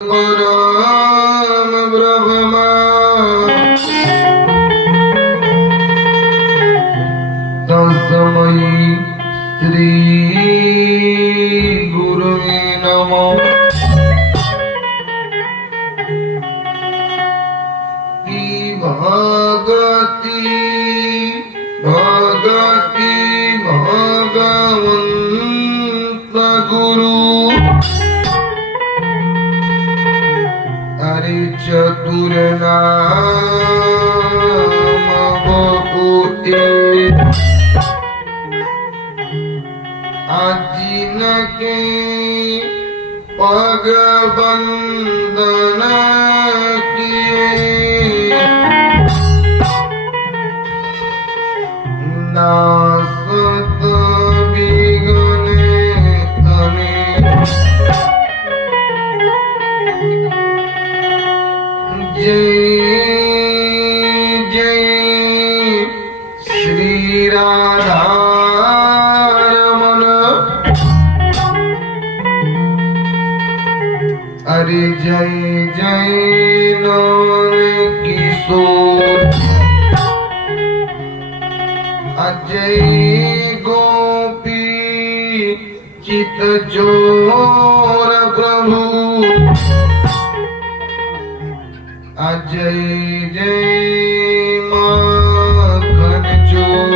परम ब्रह्मा तस्मै श्री गुरुवे नमः। भगति भगति भगवंत गुरु हरि चतुर नाम बपुते आजिन के पग बंदन किए नासत बिगने अनेक जय जय श्री राधा रमन अरे जय जय नंद किशोर अजय गोपी चित चोर प्रभु अजय जय माखन चोर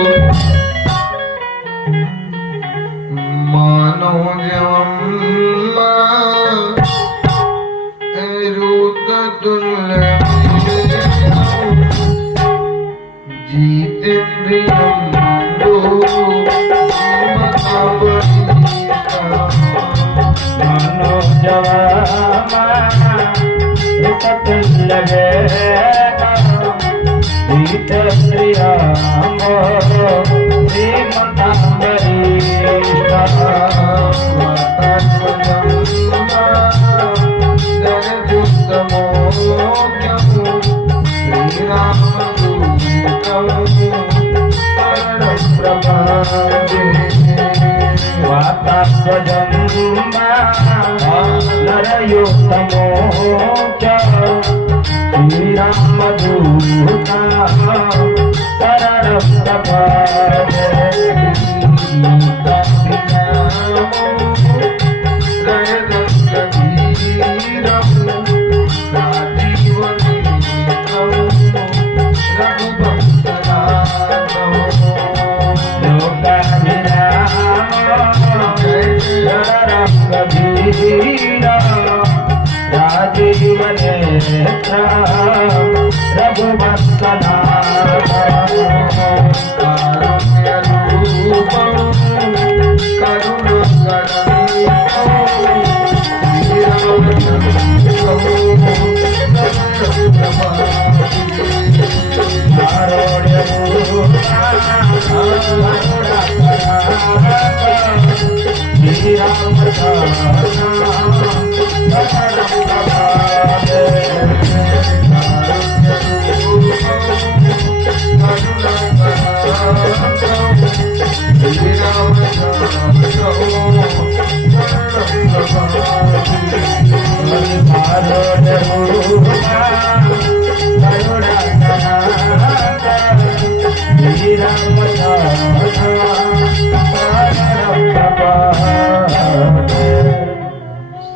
मानो जम्मा रूत जीतेन्द्रियम मानो जवामा लगे जीतेन्द्रियम नरयुतमो श्रीरामदूता शरण रघुवंशना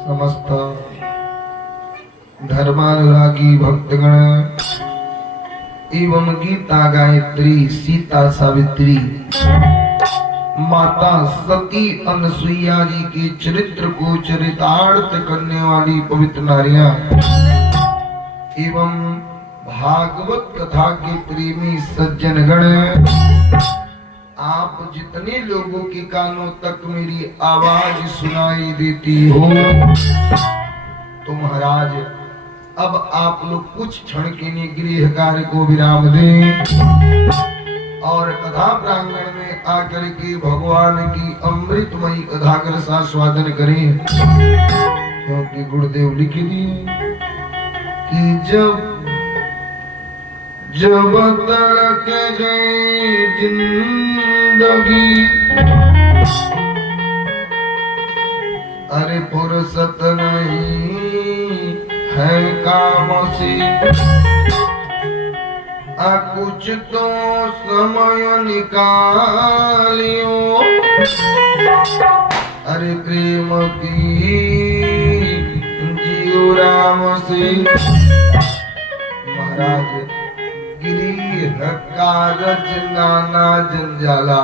समस्त धर्मानुरागी भक्तगण एवं गीता गायत्री सीता सावित्री माता सती अनसुईया जी के चरित्र को चरितार्थ करने वाली पवित्र नारियां एवं भागवत कथा के प्रेमी सज्जनगण आप जितने लोगों के कानों तक मेरी आवाज सुनाई देती हो तो महाराज अब आप लोग कुछ क्षण के लिए गृह कार्य को विराम दें और कथा प्रांगण में आकर के भगवान की अमृतमयी कथा का आस्वादन करें, क्योंकि गुरुदेव लिख दिए कि जब जब तक जिंदगी अरे फुर्सत नहीं है काम से कुछ तो समय निकालियो अरे प्रेम की जियो राम से। महाराज गृह कारज नाना जंजाला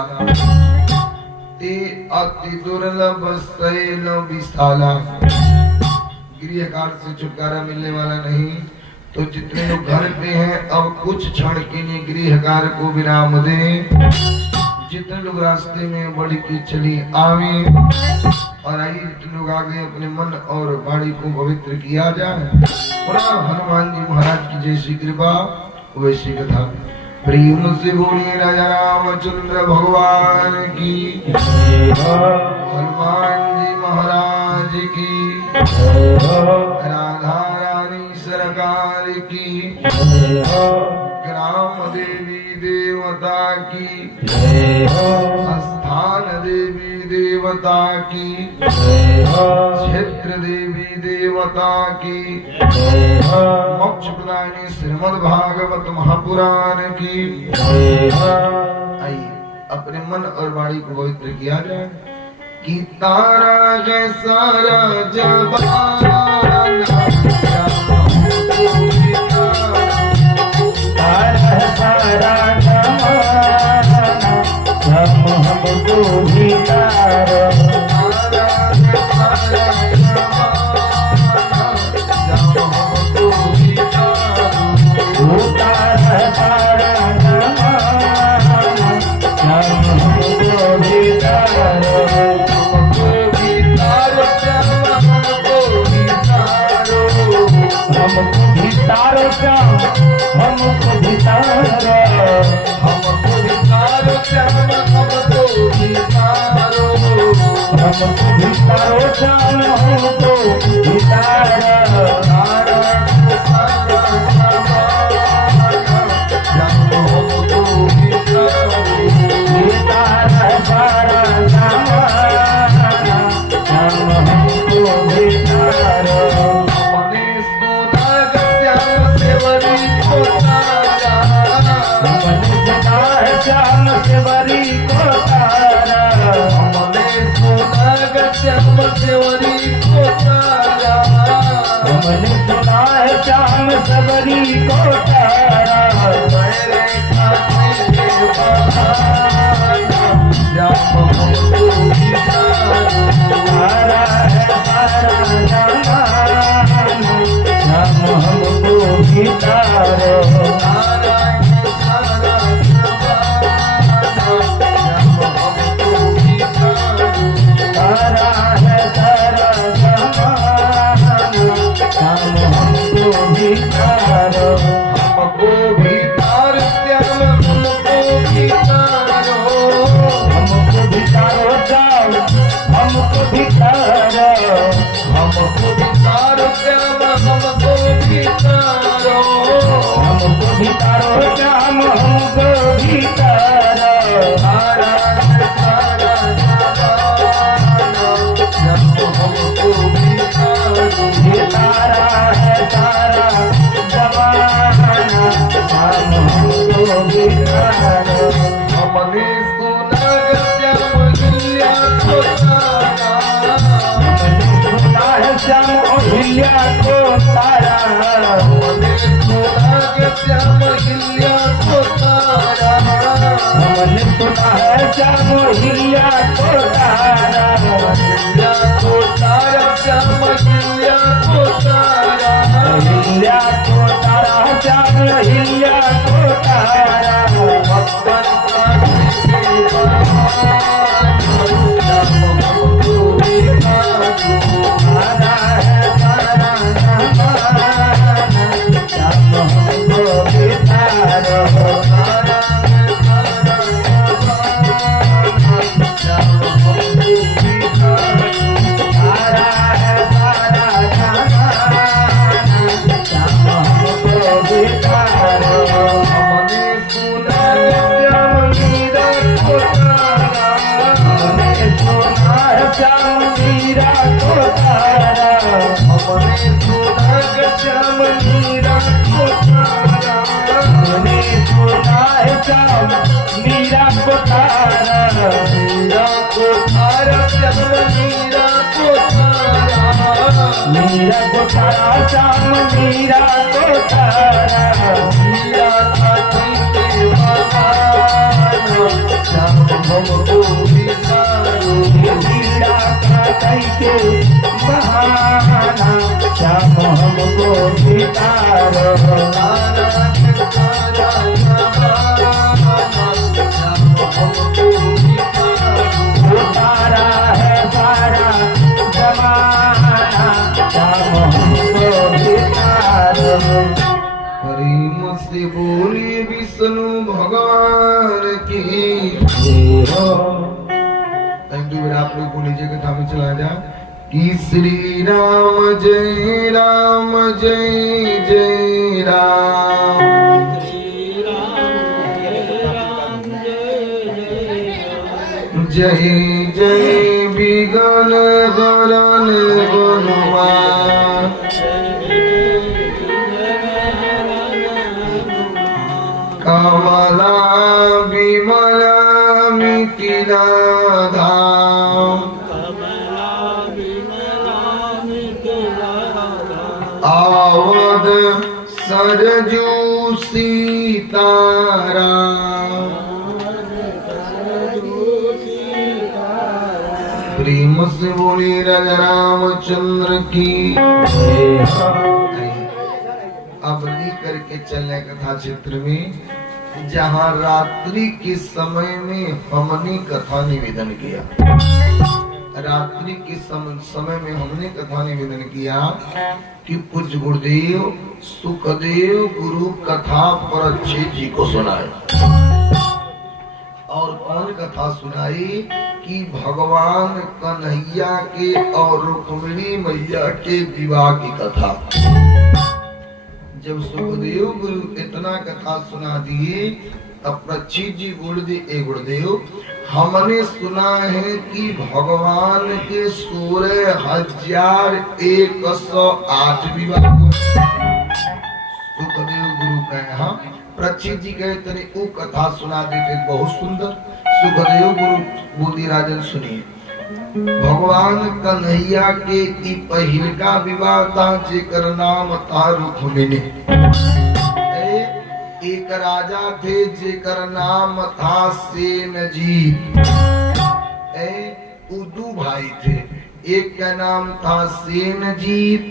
ते अति दुर्लभ शैल विशाला। गृह कार्य से छुटकारा मिलने वाला नहीं तो जितने लोग घर पे हैं अब कुछ क्षण के लिए गृह कार्य को विराम दे। जितने लोग रास्ते में बड़ी की चली आवे और आई जितने लोग आगे अपने मन और वाणी को पवित्र किया जाए। हनुमान जी महाराज की जैसी कृपा वैसी कथा प्रेम से बोलिए राजा रामचंद्र भगवान की, हनुमान जी महाराज की, राधा रानी सरकार की, ग्राम देवी देवता की, स्थान देवी देवता की, क्षेत्र देवी देवता की, मोक्ष प्रदायिनी श्रीमद् भागवत महापुराण की। आइए अपने मन और वाणी को पवित्र किया जाए कि तारा है सारा जबान, तारा सारा जमाना हम हमको भी तारो। हमको भी तारो श्याम हमको भी तारो, हमको भी तारो श्याम हमको भी तारो, हमको भी तारो श्याम हमको भी तारो। तारा सारा श्याम हमको भी तारो, तारा सारा जमाना श्याम हमको भी तारो। श्याम सेवरी को तारा, हमने सुना श्याम सेवरी को तारा, हमने सुना है श्याम सेवरी को तारा। मेरे खाते में बहाना श्याम हमको भी तारा है सारा जमाना श्याम हमको भी तारो। तारा तारा है सारा जमाना श्याम हमको भी तारो। हमको भी तार श्याम हमको भी तारो, हमको भी तारो श्याम हमको भी तारो। हमको भी तार श्याम हमको भी तारो, हमको भी तारो श्याम हमको भी तारो। तारा सारा श्याम हमको भी तारो, ये तारा है सारा जमाना श्याम हमको भी तारो। हमने सुना श्याम हिल्या को तारा, सुना है श्याम अहिल्या को तारा। हमने सुना श्याम हिल्या को तारा, हमने सुना है श्याम अहिल्या को तारा। हिल्या को तारा श्याम हिल्या को तारा, अहिल्या को तारा श्याम अहिल्या को तारा। भक्तन का श्याम हमको भी तारो, तारा है सारा जमाना श्याम हमको भी तारो। तारा श्याम हमको भी तारो, तारा है सारा जमाना श्याम हमको भी तारो। श्याम मीरा को तारा, मैंने सुना है श्याम मीरा को तारा, मीरा को तारा श्याम मीरा को तारा, मीरा को तारा श्याम मीरा को तारा, मीरा का कैसे बहाना श्याम हमको बिगाड़ो, मीरा का कैसे बहाना श्याम हमको बितारो, तारा के सारा जमाना श्याम हमको बिगाड़ो, वो तारा है सारा जमाना श्याम हमको बितारो। प्रेम से बोले विष्णु भगवान की। आप लोग को लीजिए कथा में चला जाए कि श्री राम जय जय राम, जय जय विगन हरण हनुमान, कमला विमला मिथिला धाम, आवद सरजू सीतारा, प्रेम से बोले राजा रामचंद्र की। अब लेकर के चले कथा क्षेत्र में, जहाँ रात्रि के समय में हमने कथा निवेदन किया। रात्रि के समय में हमने कथा निवेदन किया कि पूज्य गुरुदेव सुखदेव गुरु कथा परीक्षित जी को सुनाए, और कौन कथा सुनाई कि भगवान कन्हैया के और रुक्मिणी मैया के विवाह की कथा। जब सुखदेव गुरु इतना कथा सुना दिए, तब परीक्षित जी गुरुदेव हमने सुना है कि भगवान के 16,108 विवाह हुए। सुखदेव गुरु कहे हाँ, परीक्षित जी कहे तने वो कथा सुना देते बहुत सुंदर। सुखदेव गुरु बोली राजन सुनिए, भगवान कन्हैया के ई पहिलका विवाह था जेकर नाम था रुक्मिणी। एक राजा थे जेकर नाम था सेनजीत। दो भाई थे, एक का नाम था सेनजीत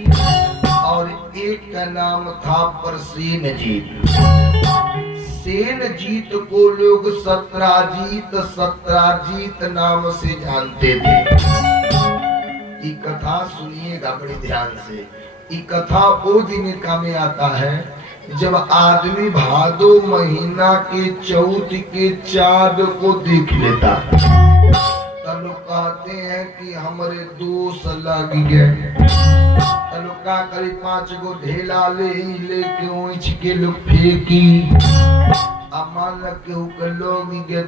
और एक का नाम था परसेनजीत। सेनजीत को लोग सत्राजीत नाम से जानते थे। ये कथा सुनिएगा बड़े ध्यान से। ये कथा वो दिन का में आता है जब आदमी भादो महीना के चौथ के चाँद को देख लेता, तब लोग कहते हैं कि हमारे दोष लग गए। तब लोग का करी 5 गो ढेला लेके ऊँच के लोग फेंकी, मान के लोग गे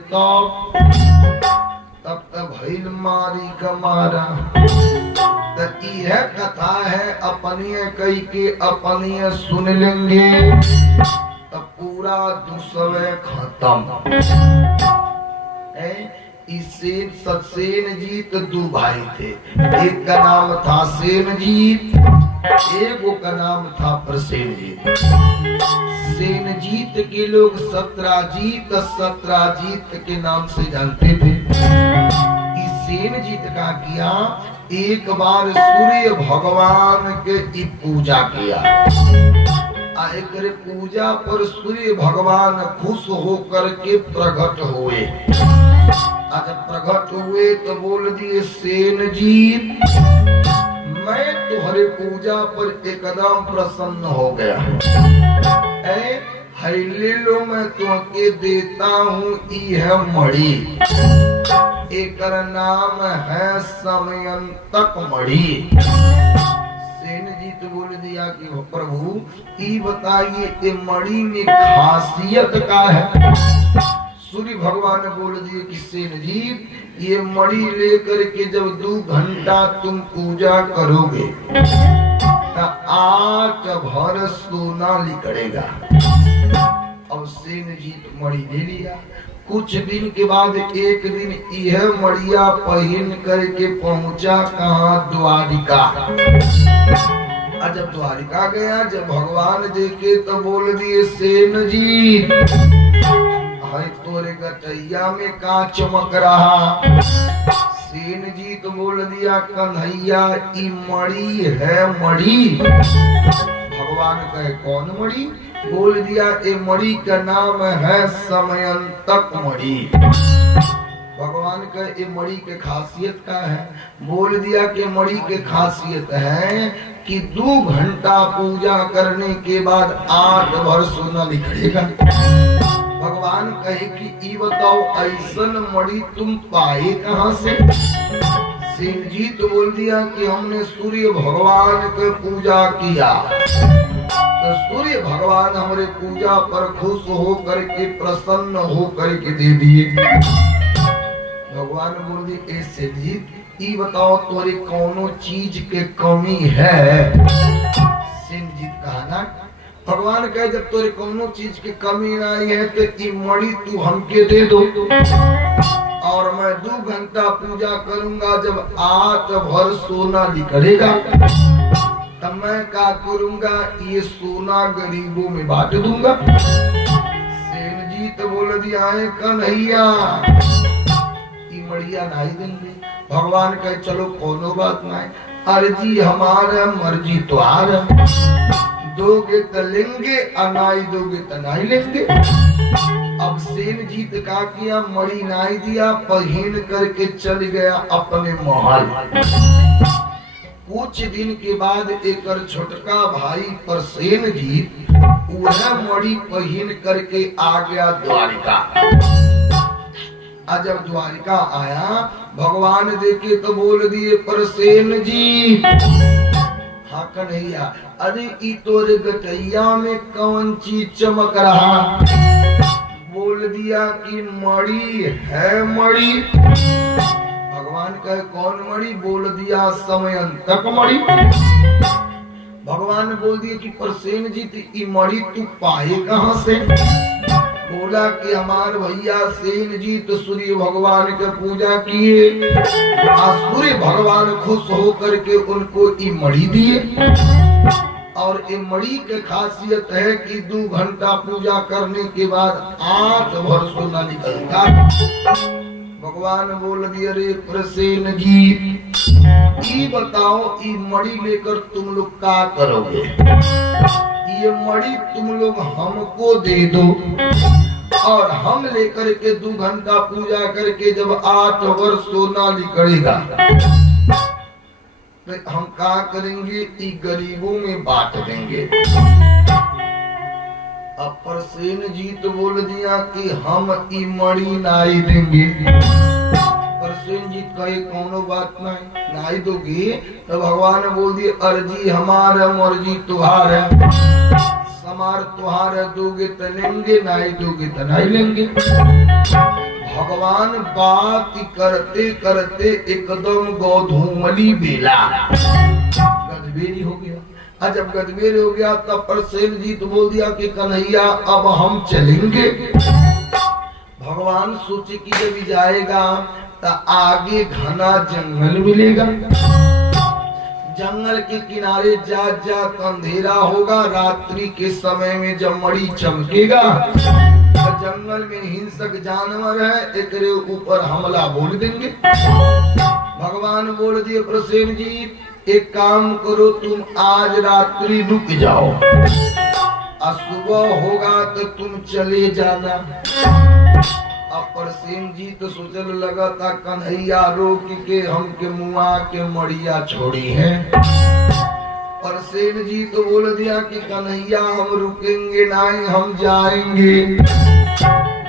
तब भइल मारी कमारा। यह कथा है अपनी कई के अपनी सुन लेंगे तब पूरा दुसवे खत्म। इससे सेनजीत 2 भाई थे, एक का नाम था सेनजीत, एक का नाम था प्रसेनजीत। सेनजीत के लोग सत्राजीत के नाम से जानते थे। सेनजीत का किया, एक बार सूर्य भगवान के पूजा किया। एक पूजा पर सूर्य भगवान खुश होकर के प्रकट हुए। जब प्रकट हुए तो बोल दिए सेनजीत, मैं तुम्हारे पूजा पर एकदम प्रसन्न हो गया। ले लो, मैं तुम्हें देता हूँ यह मणि, एक नाम है समयंतक मणि। सेनजीत बोल दिया कि प्रभु ये बताइए ये मणि में खासियत का है। सूर्य भगवान ने बोल दिए कि सेनजीत ये मणि लेकर के जब 2 घंटा तुम पूजा करोगे, 8 भर सोना निकलेगा। अब सेन जीत मणि ले लिया। कुछ दिन के बाद एक दिन यह मड़िया पहन करके पहुंचा कहाँ? द्वारिका। जब द्वारिका गया, जब भगवान देखे तो बोल दिए सेन जी हाय तोरे गटैया में का चमक रहा? सेन जी तो बोल दिया कन्हैया ई मणि है मणि। भगवान कहे कौन मणि? बोल दिया ए मणि का नाम है समयंतक मणि। भगवान का ए मणि के खासियत का है? बोल दिया कि मणि के खासियत है कि 2 घंटा पूजा करने के बाद 8 भर सोना निकलेगा। भगवान कहे कि ई बताओ ऐसन मणि तुम पाए कहाँ से? सेन जी तो बोल दिया कि हमने सूर्य भगवान की पूजा किया तो सूर्य भगवान हमारे पूजा पर खुश हो करके प्रसन्न हो करके दे दिए। भगवान बोल दिए ऐसे जी ई बताओ तोरे कौनो चीज के कमी है? सेन जी कहा ना भगवान कहे जब तोरे कौनो चीज की कमी नहीं है तो ई मणि तू हमके दे दो और मैं 2 घंटा पूजा करूंगा। जब 8 भर सोना निकलेगा तब मैं क्या करूंगा? ये सोना गरीबों में बांट दूंगा। सेन जी तो बोल दिया है कन्हैया ये मड़िया नहीं देंगे। भगवान कहे चलो कोनो बात नहीं, अर्जी हमारा मर्जी तुम्हारा, दोगे तो लेंगे अनाई दोगे तो नहीं लेंगे। अब सेन जीत का किया, मणि नहीं दिया, पहन करके चल गया अपने महल। कुछ दिन के बाद एक छोटका भाई परसेन जीत वह मणि पहन करके आ गया द्वारिका। जब द्वारिका आया भगवान देखे तो बोल दिए परसेन जी हाँ कन्हैया, अरे ई तोरे गटैया में कौन चीज चमक रहा? बोल दिया कि मणि है मणि। भगवान कहे कौन मणि? बोल दिया समयंतक मणि। भगवान बोल दिए कि परसेन जी ई मणि तू पाए कहाँ से? बोला कि हमारे भैया सेन जी तो सूर्य भगवान के पूजा किए, सूर्य भगवान खुश हो करके उनको ई मणि दिए और ये मणि के खासियत है कि 2 घंटा पूजा करने के बाद 8 भर सोना निकलता। भगवान बोल दिए रे प्रसेन जी ये बताओ ये मणि लेकर तुम लोग क्या करोगे? ये मणि तुम लोग हमको दे दो और हम लेकर के 2 घंटा पूजा करके जब 8 वर्ष सोना निकलेगा तो हम क्या करेंगे? ई गरीबों में बांट देंगे। अब परसेन जी तो बोल दिया कि हम ई मणि नहीं देंगे। परसेन जी कहे कोनो बात नहीं दोगे? तो भगवान बोल दिए अर्जी हमारा मर्जी तुम्हारा, समार तुम्हारा, दोगे तो लेंगे नहीं दोगे तो नहीं लेंगे। भगवान बात करते करते एकदम गोधूमली बेला गदबेरी हो गया। जब गदबेरी हो गया तब परसेन जी तो बोल दिया कि कन्हैया अब हम चलेंगे। भगवान सोचे कि जब जाएगा तो आगे घना जंगल मिलेगा, जंगल के किनारे जा अंधेरा होगा, रात्रि के समय में जब मणि चमकेगा तो जंगल में हिंसक जानवर है एकरे ऊपर हमला बोल देंगे। भगवान बोल दिए प्रसेन जी एक काम करो तुम आज रात्रि रुक जाओ और सुबह होगा तो तुम चले जाना। अब परसेन जी तो सोचने लगा था कन्हैया रोक के हमके मुआ के मड़िया छोड़ी है। परसेन जी तो बोल दिया कि कन्हैया हम रुकेंगे नहीं, हम जाएंगे।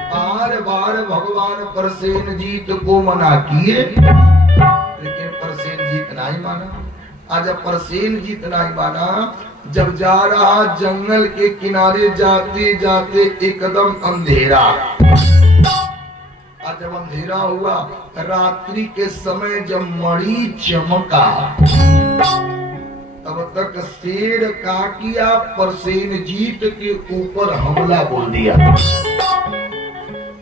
बार बार भगवान परसेन जीत को मना किए लेकिन परसेन जीत नहीं माना। आज परसेन जीत नहीं माना, जब जा रहा जंगल के किनारे जाते जाते एकदम अंधेरा। जब अंधेरा हुआ रात्रि के समय जब मणि चमका तब तक शेर का किया परसेनजीत के ऊपर हमला बोल दिया।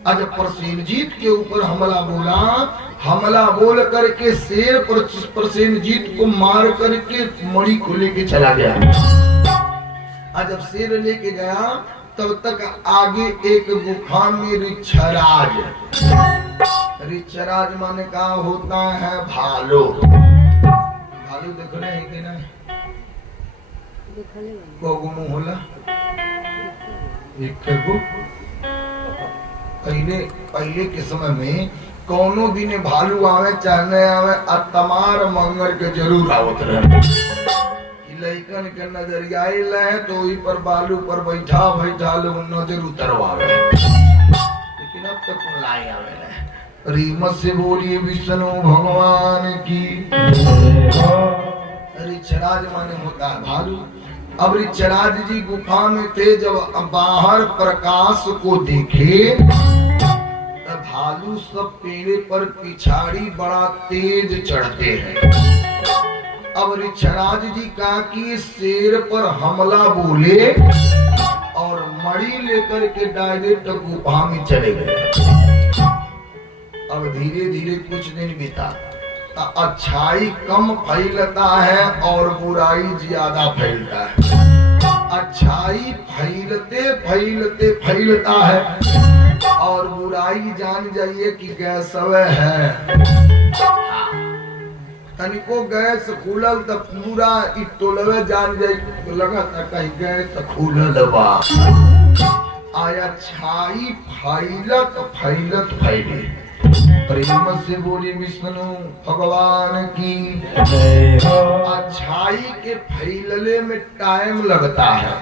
आज परसेनजीत के ऊपर हमला बोला, हमला बोल करके शेर परसेनजीत को मार करके मणि को लेके चला गया। आज जब शेर लेके गया तब तक आगे एक गुफा में ऋक्षराज, ऋक्षराज माने का होता है भालू। भालू देख रहे हैं कि नहीं? कोगो मुंह होला एक को पहले के समय में कौनो दिन भालू आवे चाहे आवे तमार मंगर के जरूर आवत रहे। लइकन के नजरिया है तो वही पर बालू पर बैठा लोग नजर उतरवावे, लेकिन अब तक लाई आवे। रीम से बोलिए विष्णु भगवान की। ऋक्षराज माने होता है भालू। अब ऋक्षराज जी गुफा में थे, जब बाहर प्रकाश को देखे तब भालू सब पेड़े पर पिछाड़ी बड़ा तेज चढ़ते हैं। अब ऋक्षराज जी का कि शेर पर हमला बोले और मणि लेकर के डायरेक्ट गुफा में चले गए। अब धीरे धीरे कुछ दिन बीता, अच्छाई कम फैलता है और बुराई ज्यादा फैलता है। अच्छाई फैलते फैलते फैलता है और बुराई जान जाइए कि गैसवे है। तनिको गैस खुलल तो पूरा टोलवे जान जाए, लगा था कहीं गैस खुलल बा। आया छाई फैलत फैलत फैले। प्रेम से बोली विष्णु भगवान की। अच्छाई के फैलने में टाइम लगता है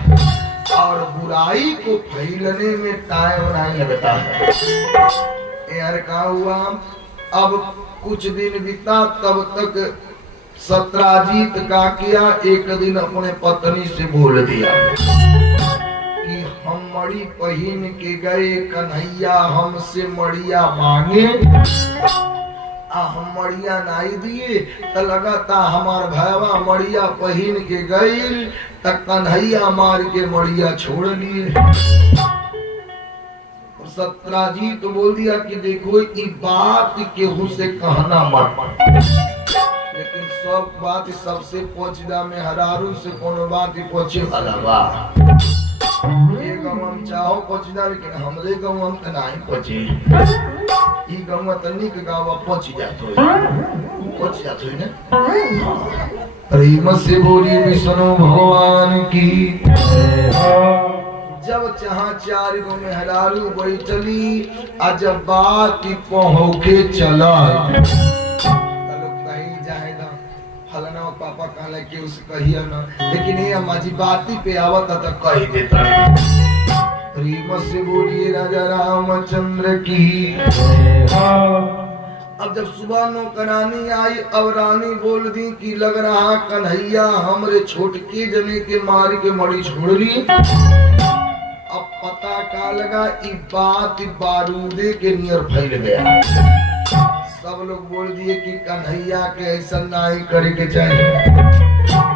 और बुराई को फैलने में टाइम नहीं लगता है। यार क्या हुआ, अब कुछ दिन बीता तब तक सत्राजीत का किया एक दिन अपने पत्नी से बोल दिया कि हम मड़ी पहन के गए, कन्हैया हमसे मड़िया मांगे, हम मड़िया नहीं दिए तो लगाता हमार भैया मड़िया पहन के गई तो कन्हैया मार के मड़िया छोड़ लिए। सत्राजीत तो बोल दिया कि देखो ये बात केहू से कहना मत, लेकिन सब बात सबसे पहुंचदा में हरारू से कोनो बात पहुंचे वाला बा। ये गम चाहो पहुंचदा, लेकिन हमरे गम हम तो नहीं पहुंचे। ये गम तनी के गावा पहुंच जातो है ना। प्रेम से बोली विष्णु भगवान की। जब जहाँ चार गो में हलारू बैठली जब बात पहुँचे चला कहीं जाए ना फलाना पापा कहला कि उसे कहिए ना, लेकिन ये अम्मा जी बाती पे आवत तो कह देता। प्रेम से बोलिए राजा रामचंद्र की। अब जब सुबह नौकरानी आई, अब रानी बोल दी कि लग रहा कन्हैया हमरे छोटके जने के मार के मड़ी छोड़ ली। अब पता का लगा ये बात बारूदे के नियर फैल गया। सब लोग बोल दिए कि कन्हैया के ऐसा नहीं करे के चाहिए।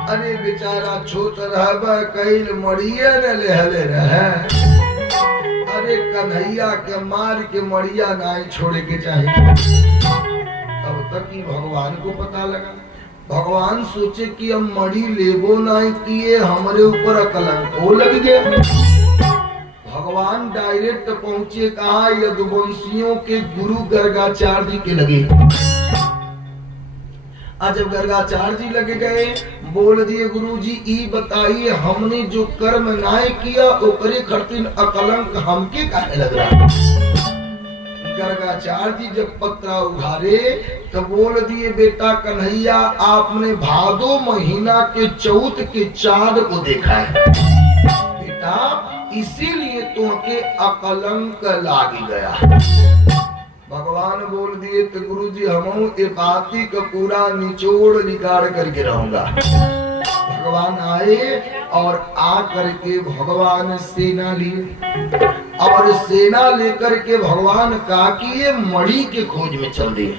अरे बेचारा छोट रह कैल मड़िया न लेहले रहे। अरे कन्हैया के मार के मड़िया नहीं छोड़े के चाहिए। तब तक ही भगवान को पता लगा। भगवान सोचे कि हम मड़ी लेबो नहीं किए, हमारे ऊपर कलंक हो लग गया। भगवान डायरेक्ट पहुंचे, कहा यदुवंशियों के गुरु गर्गाचार्य जी के लगे। आज जब गर्गाचार्य जी लगे गए, बोल दिए गुरु जी ई बताइए हमने जो कर्म नाय किया ओकरे खर्तिन अकलंक हमके काहे लग रहा। गर्गाचार्य जी जब पत्रा उघारे तो बोल दिए बेटा कन्हैया आपने भादो महीना के चौथ के चांद को देखा है बेटा, इसीलिए तुमके अकलंक लाग गया। भगवान बोल दिए तो गुरु जी हम ये बाती का पूरा निचोड़ निकाल करके रहूंगा। भगवान आए और आ करके भगवान सेना लिए और सेना लेकर के भगवान का कि ये मणि के खोज में चल दिए।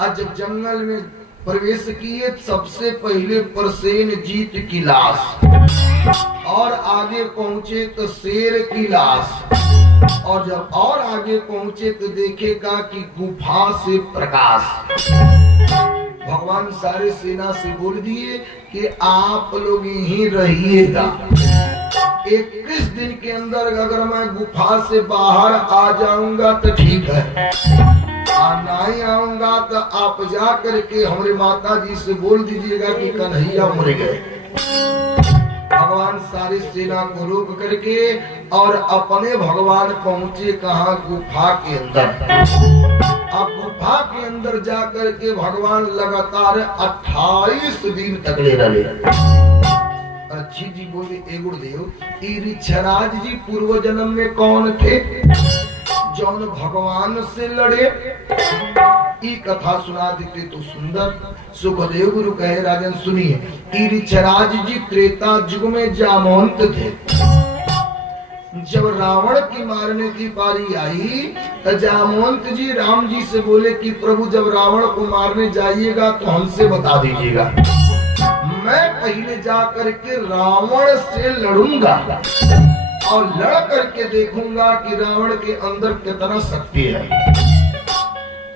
आज जब जंगल में प्रवेश किए सबसे पहले परसेन जीत की लाश, और आगे पहुंचे तो शेर की लाश, और जब और आगे पहुंचे तो देखेगा कि गुफा से प्रकाश। भगवान सारे सेना से बोल दिए कि आप लोग यहीं रहिएगा, 21 दिन के अंदर अगर मैं गुफा से बाहर आ जाऊंगा तो ठीक है, नहीं आऊंगा तो आप जा करके हमारे माता जी से बोल दीजिएगा कि कन्हैया मर गए। भगवान सारी सेना को रोक करके और अपने भगवान पहुंचे कहा, गुफा के अंदर। अब गुफा के अंदर जा करके भगवान लगातार 28 दिन तक ले रहे। अच्छी जी बोले, ए गुरुदेव, ऋक्षराज जी पूर्व जन्म में कौन थे जौन भगवान से लड़े? ई कथा सुना देते तो सुंदर। सुखदेव गुरु कहे, राजन सुनिए, ऋक्षराज जी त्रेता युग में जामवंत थे। जब रावण की मारने की बारी आई तो जामवंत जी राम जी से बोले कि प्रभु जब रावण को मारने जाइएगा तो हमसे बता दीजिएगा, मैं पहले जा करके रावण से लड़ूंगा और लड़ करके देखूंगा कि रावण के अंदर कितना शक्ति है।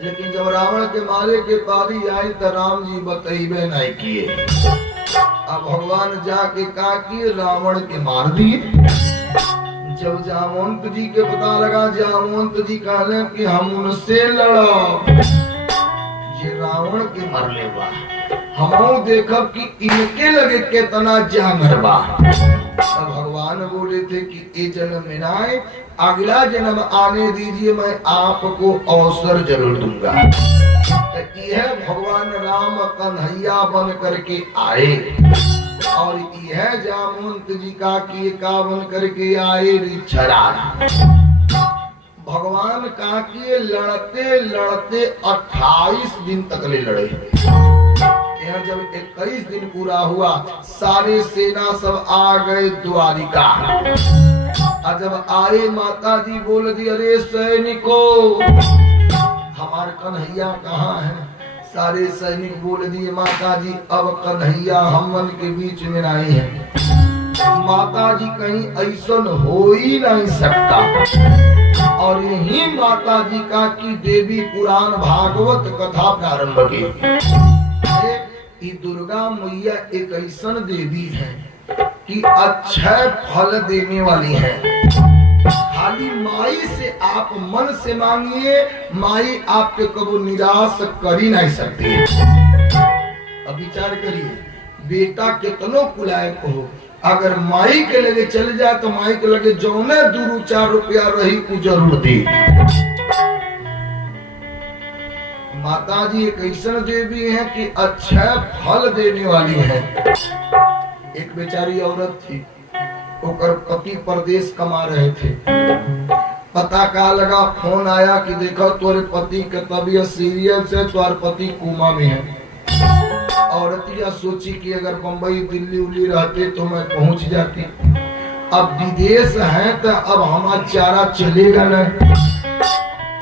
लेकिन जब रावण के मारे के बारी आई तो राम जी बतैबे नहीं किए। अब भगवान जाके कहा कि रावण के मार दिए। जब जामवंत जी के पता लगा, जामवंत जी कहले कि हम उनसे लड़ो जे रावण के मर ले बा, हम देखब कि इनके लगे कितना जांगर बा। तब भगवान बोले थे कि ये जन्म में ना, अगला जन्म आने दीजिए, मैं आपको अवसर जरूर दूंगा। तो यह भगवान राम कन्हैया बन करके आए, और यह जामवंत जी का बन करके आए ऋक्षराज। भगवान का कि लड़ते लड़ते 28 दिन तक ले लड़े। यहाँ जब 21 दिन पूरा हुआ, सारे सेना सब आ गए द्वारिका। और जब आए माता जी बोल दी, अरे सैनिकों, हमारे कन्हैया कहाँ है? सारे सैनिक बोल दिए, माता जी अब कन्हैया हमन के बीच में नहीं है। माता जी कहीं ऐसा हो ही नहीं सकता। और यही माता जी का कि देवी पुराण भागवत कथा प्रारंभ की। दुर्गा मैया एक ऐसा देवी है कि अक्षय फल देने वाली है। खाली माई से आप मन से मांगिए, माई आपके कबो निराश कर ही नहीं सकती। अब विचार करिए, बेटा कितनो कुलायक हो, अगर माई के लगे चले जाए तो माई के लगे जौने 2-4 रुपया रही वो जरूर दी। माता जी एक ऐसा देवी है कि अच्छा फल देने वाली है। एक बेचारी औरत थी, ओकर पति परदेश कमा रहे थे। पता का लगा, फोन आया कि देखो तोरे पति का तबीयत सीरियस है, तुम्हारे पति कोमा में है। औरतिया सोची कि अगर बम्बई दिल्ली उल्ली रहते तो मैं पहुंच जाती। अब विदेश है तो अब हमारा चारा चलेगा न।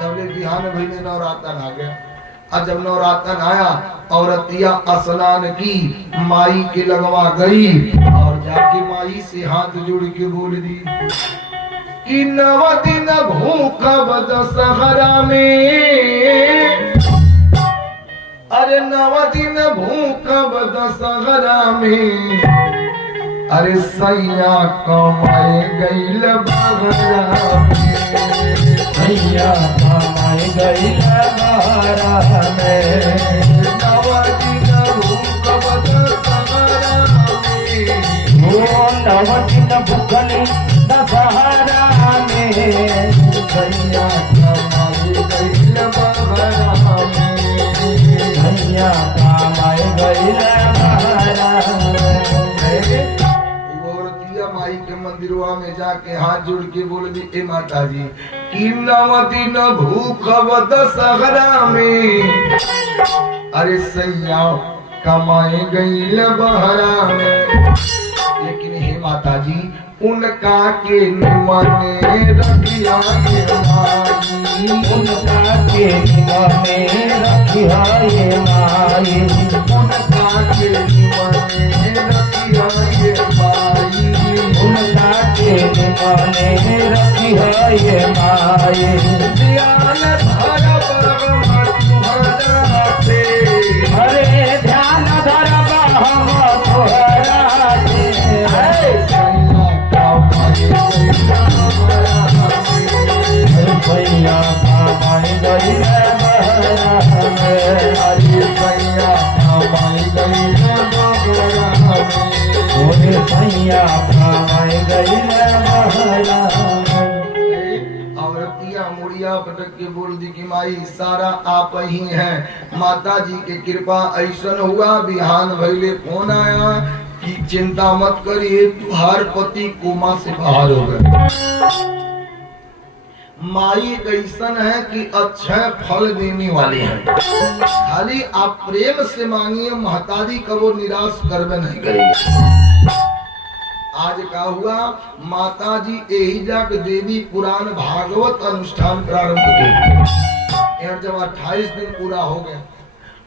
तबले बिहान महीने नवरातन आ गया। और जब नवरातन आया, औरतिया स्नान की, माई के लगवा गई और जाके माई से हाथ जोड़ के बोल दी कि 9 दिन भूखब दशहरा में, अरे 9 दिन भूखब दशहरा में, अरे सैया कमाए गईल बहरा में, सैया कमाए गईल बहरा में, 9 दिन भूखब दशहरा में, वो 9 दिन भूखली दशहरा में, सैया कमाए गईल बहरा में, सैया कमाए गईल बहरा में। माई के मंदिरवा में जाके हाथ जोड़ के बोल दी, ए माता जी कि 9 दिन भूखब दशहरा में, अरे सैया कमाए गईल बहरा में। लेकिन हे हे माता जी उनका के निमने रखिया ये माई, उनका के निमने रखिया ये माई, उनका के निमने रखिया ये माई, उनका के निमने रखिया ये माई। ध्यान धरब हम तुम्हारा पे, अरे ध्यान धरब हम तोहरा से। सैया कमाई गई बहरा में, अरे सैया कमाई गई बहरा में, ओरे सैया कमाई गई बहरा में। औरतिया मुड़िया पटक के बोल दी कि माई सारा आप ही हैं। माता जी के कृपा ऐसन हुआ बिहान भैले फोन आया कि चिंता मत करिए तुहार पति कोमा से बाहर हो गए। माई कैसन है कि अच्छे फल देने वाली है, खाली आप प्रेम से मांगिए महतारी कबो निराश करवे नहीं करेगी। आज का हुआ माता जी यही जाग देवी पुराण भागवत अनुष्ठान प्रारंभ किया। जब 28 दिन पूरा हो गए,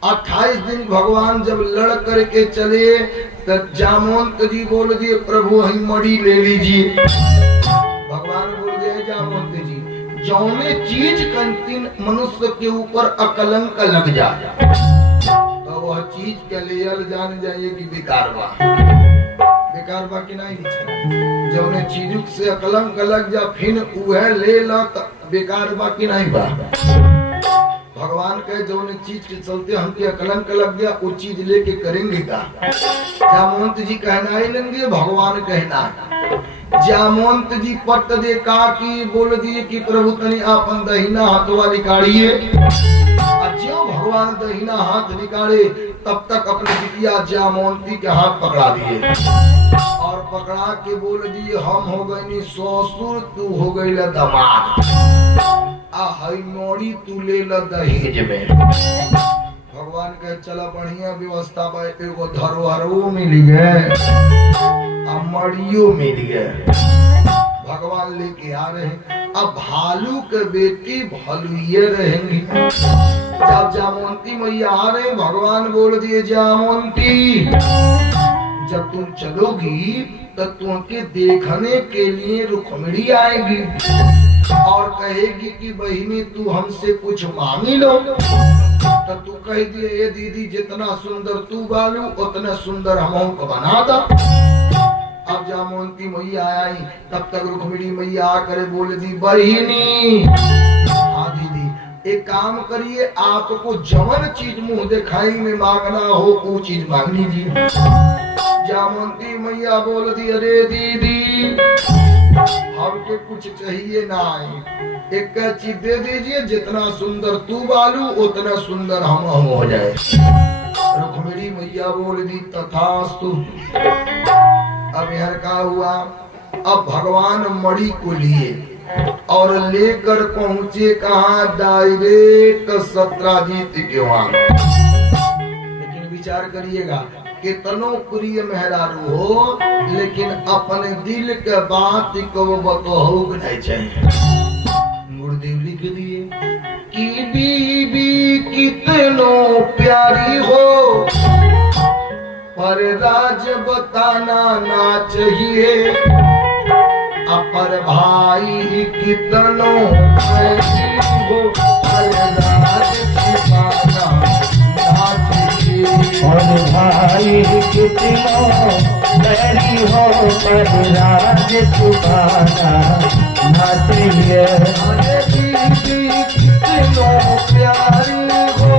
28 दिन भगवान जब लड़ करके चले तो जामवंत जी बोल दिए प्रभु हम मड़ी ले लीजिए। भगवान बोल दिए जामवंत जी जौने चीज कंतिन मनुष्य के ऊपर अकलंक लग जाए तो वह चीज के लिए जान जाइए कि बेकार बा, बेकार बा कि नहीं। जौने चीज से अकलंक लग जा फिर वह ले ला तो बेकार बा कि नहीं बा। भगवान कहे जौने चीज के चलते हमके अकलंक लग गया वो चीज लेके करेंगे का। जामवंत जी कहना ही लेंगे, भगवान कहना। जामवंत जी पट दे का की बोल दिए कि प्रभु तनी आपन दहिना हाथ वाली काढ़िए। ज्यों भगवान दहिना हाथ निकाले तब तक अपने बिटिया जामवंती के हाथ पकड़ा दिए और पकड़ा के बोल दिए हम हो गई ससुर तू हो गई दामाद, मोड़ी तू ले ल दहेज में। भगवान कहे चला बढ़िया व्यवस्था बा, एगो धरोहरो मिल गए मड़ियो मिल गए। भगवान लेके आ रहे अब भालू के बेटी भालुए रहेंगी। जब जामवंती मैया आ रहे भगवान बोल दिए जामवंती जब तुम चलोगी तो तुमके देखने के लिए रुक्मिणी आएगी और कहेगी कि बहिनी तू हमसे कुछ मांगी लो। तो तू कह दिए ये दीदी जितना सुंदर तू बालू उतना सुंदर हम को बना दो। अब जामवंती मैया आई तब तक रुक्मिणी मैया आकर बोल दी बहिनी हाँ दीदी एक काम करिए आपको जवन चीज मुंह दिखाई में मांगना हो वो चीज मांग लीजिए। जामवंती मैया बोल दी अरे दीदी हमके कुछ चाहिए ना है, एक चीज दे दीजिए जितना सुंदर तू बालू उतना सुंदर हम हो जाए। रुक्मिणी मैया बोल दी तथास्तु। अब यार का हुआ अब भगवान मणि को लिए और लेकर पहुंचे कहा डायरेक्ट सत्राजीत के वहां। लेकिन विचार करिएगा कितनो प्रिय मेहरारू हो लेकिन अपने दिल के बात को बतहो नहीं चाहिए। गुरुदेव लिख दिए कि बीबी कितनो प्यारी हो पर राज बताना ना चाहिए, अपर भाई कितनो ऐसी हो पर राज छिपाना ना चाहिए। और भाई कितनो बैरी हो पर राज छुपाना ना चाहिए। अरे बीबी कितनो प्यारी हो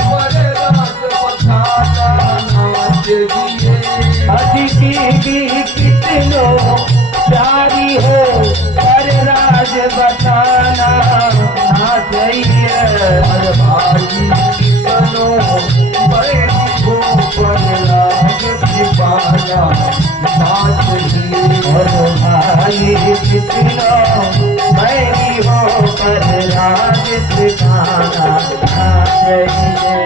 पर राज बताना ना चाहिए। अतिथि भी कितनो प्यारी हो पर राज बताना ना चाहिए। अरे भाई कितनो बैरी हो पर राज छिपाना ना चाहिए। और भाई कितनो बैरी हो पर राज छुपाना ना चाहिए।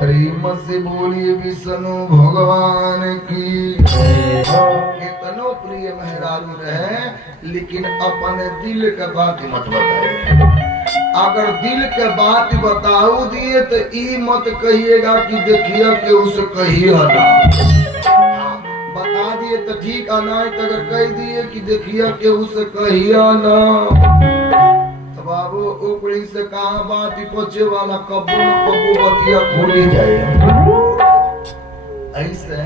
प्रेम से बोलिए विष्णु भगवान की जय हो। प्रिय मेहरारू रहे, लेकिन अपने दिल के बात मत बताओ। अगर दिल के बात बताओ दिए तो ई मत कहिएगा कि देखिए कि उसे कहिए ना। बता दिए तो ठीक है, ना तो अगर कह दिए कि देखिए कि उसे कहिए ना, तो बाबू ऊपरी से कहा बात पचे वाला कब्बू न कब्बू बतिया खोली जाए। ऐसे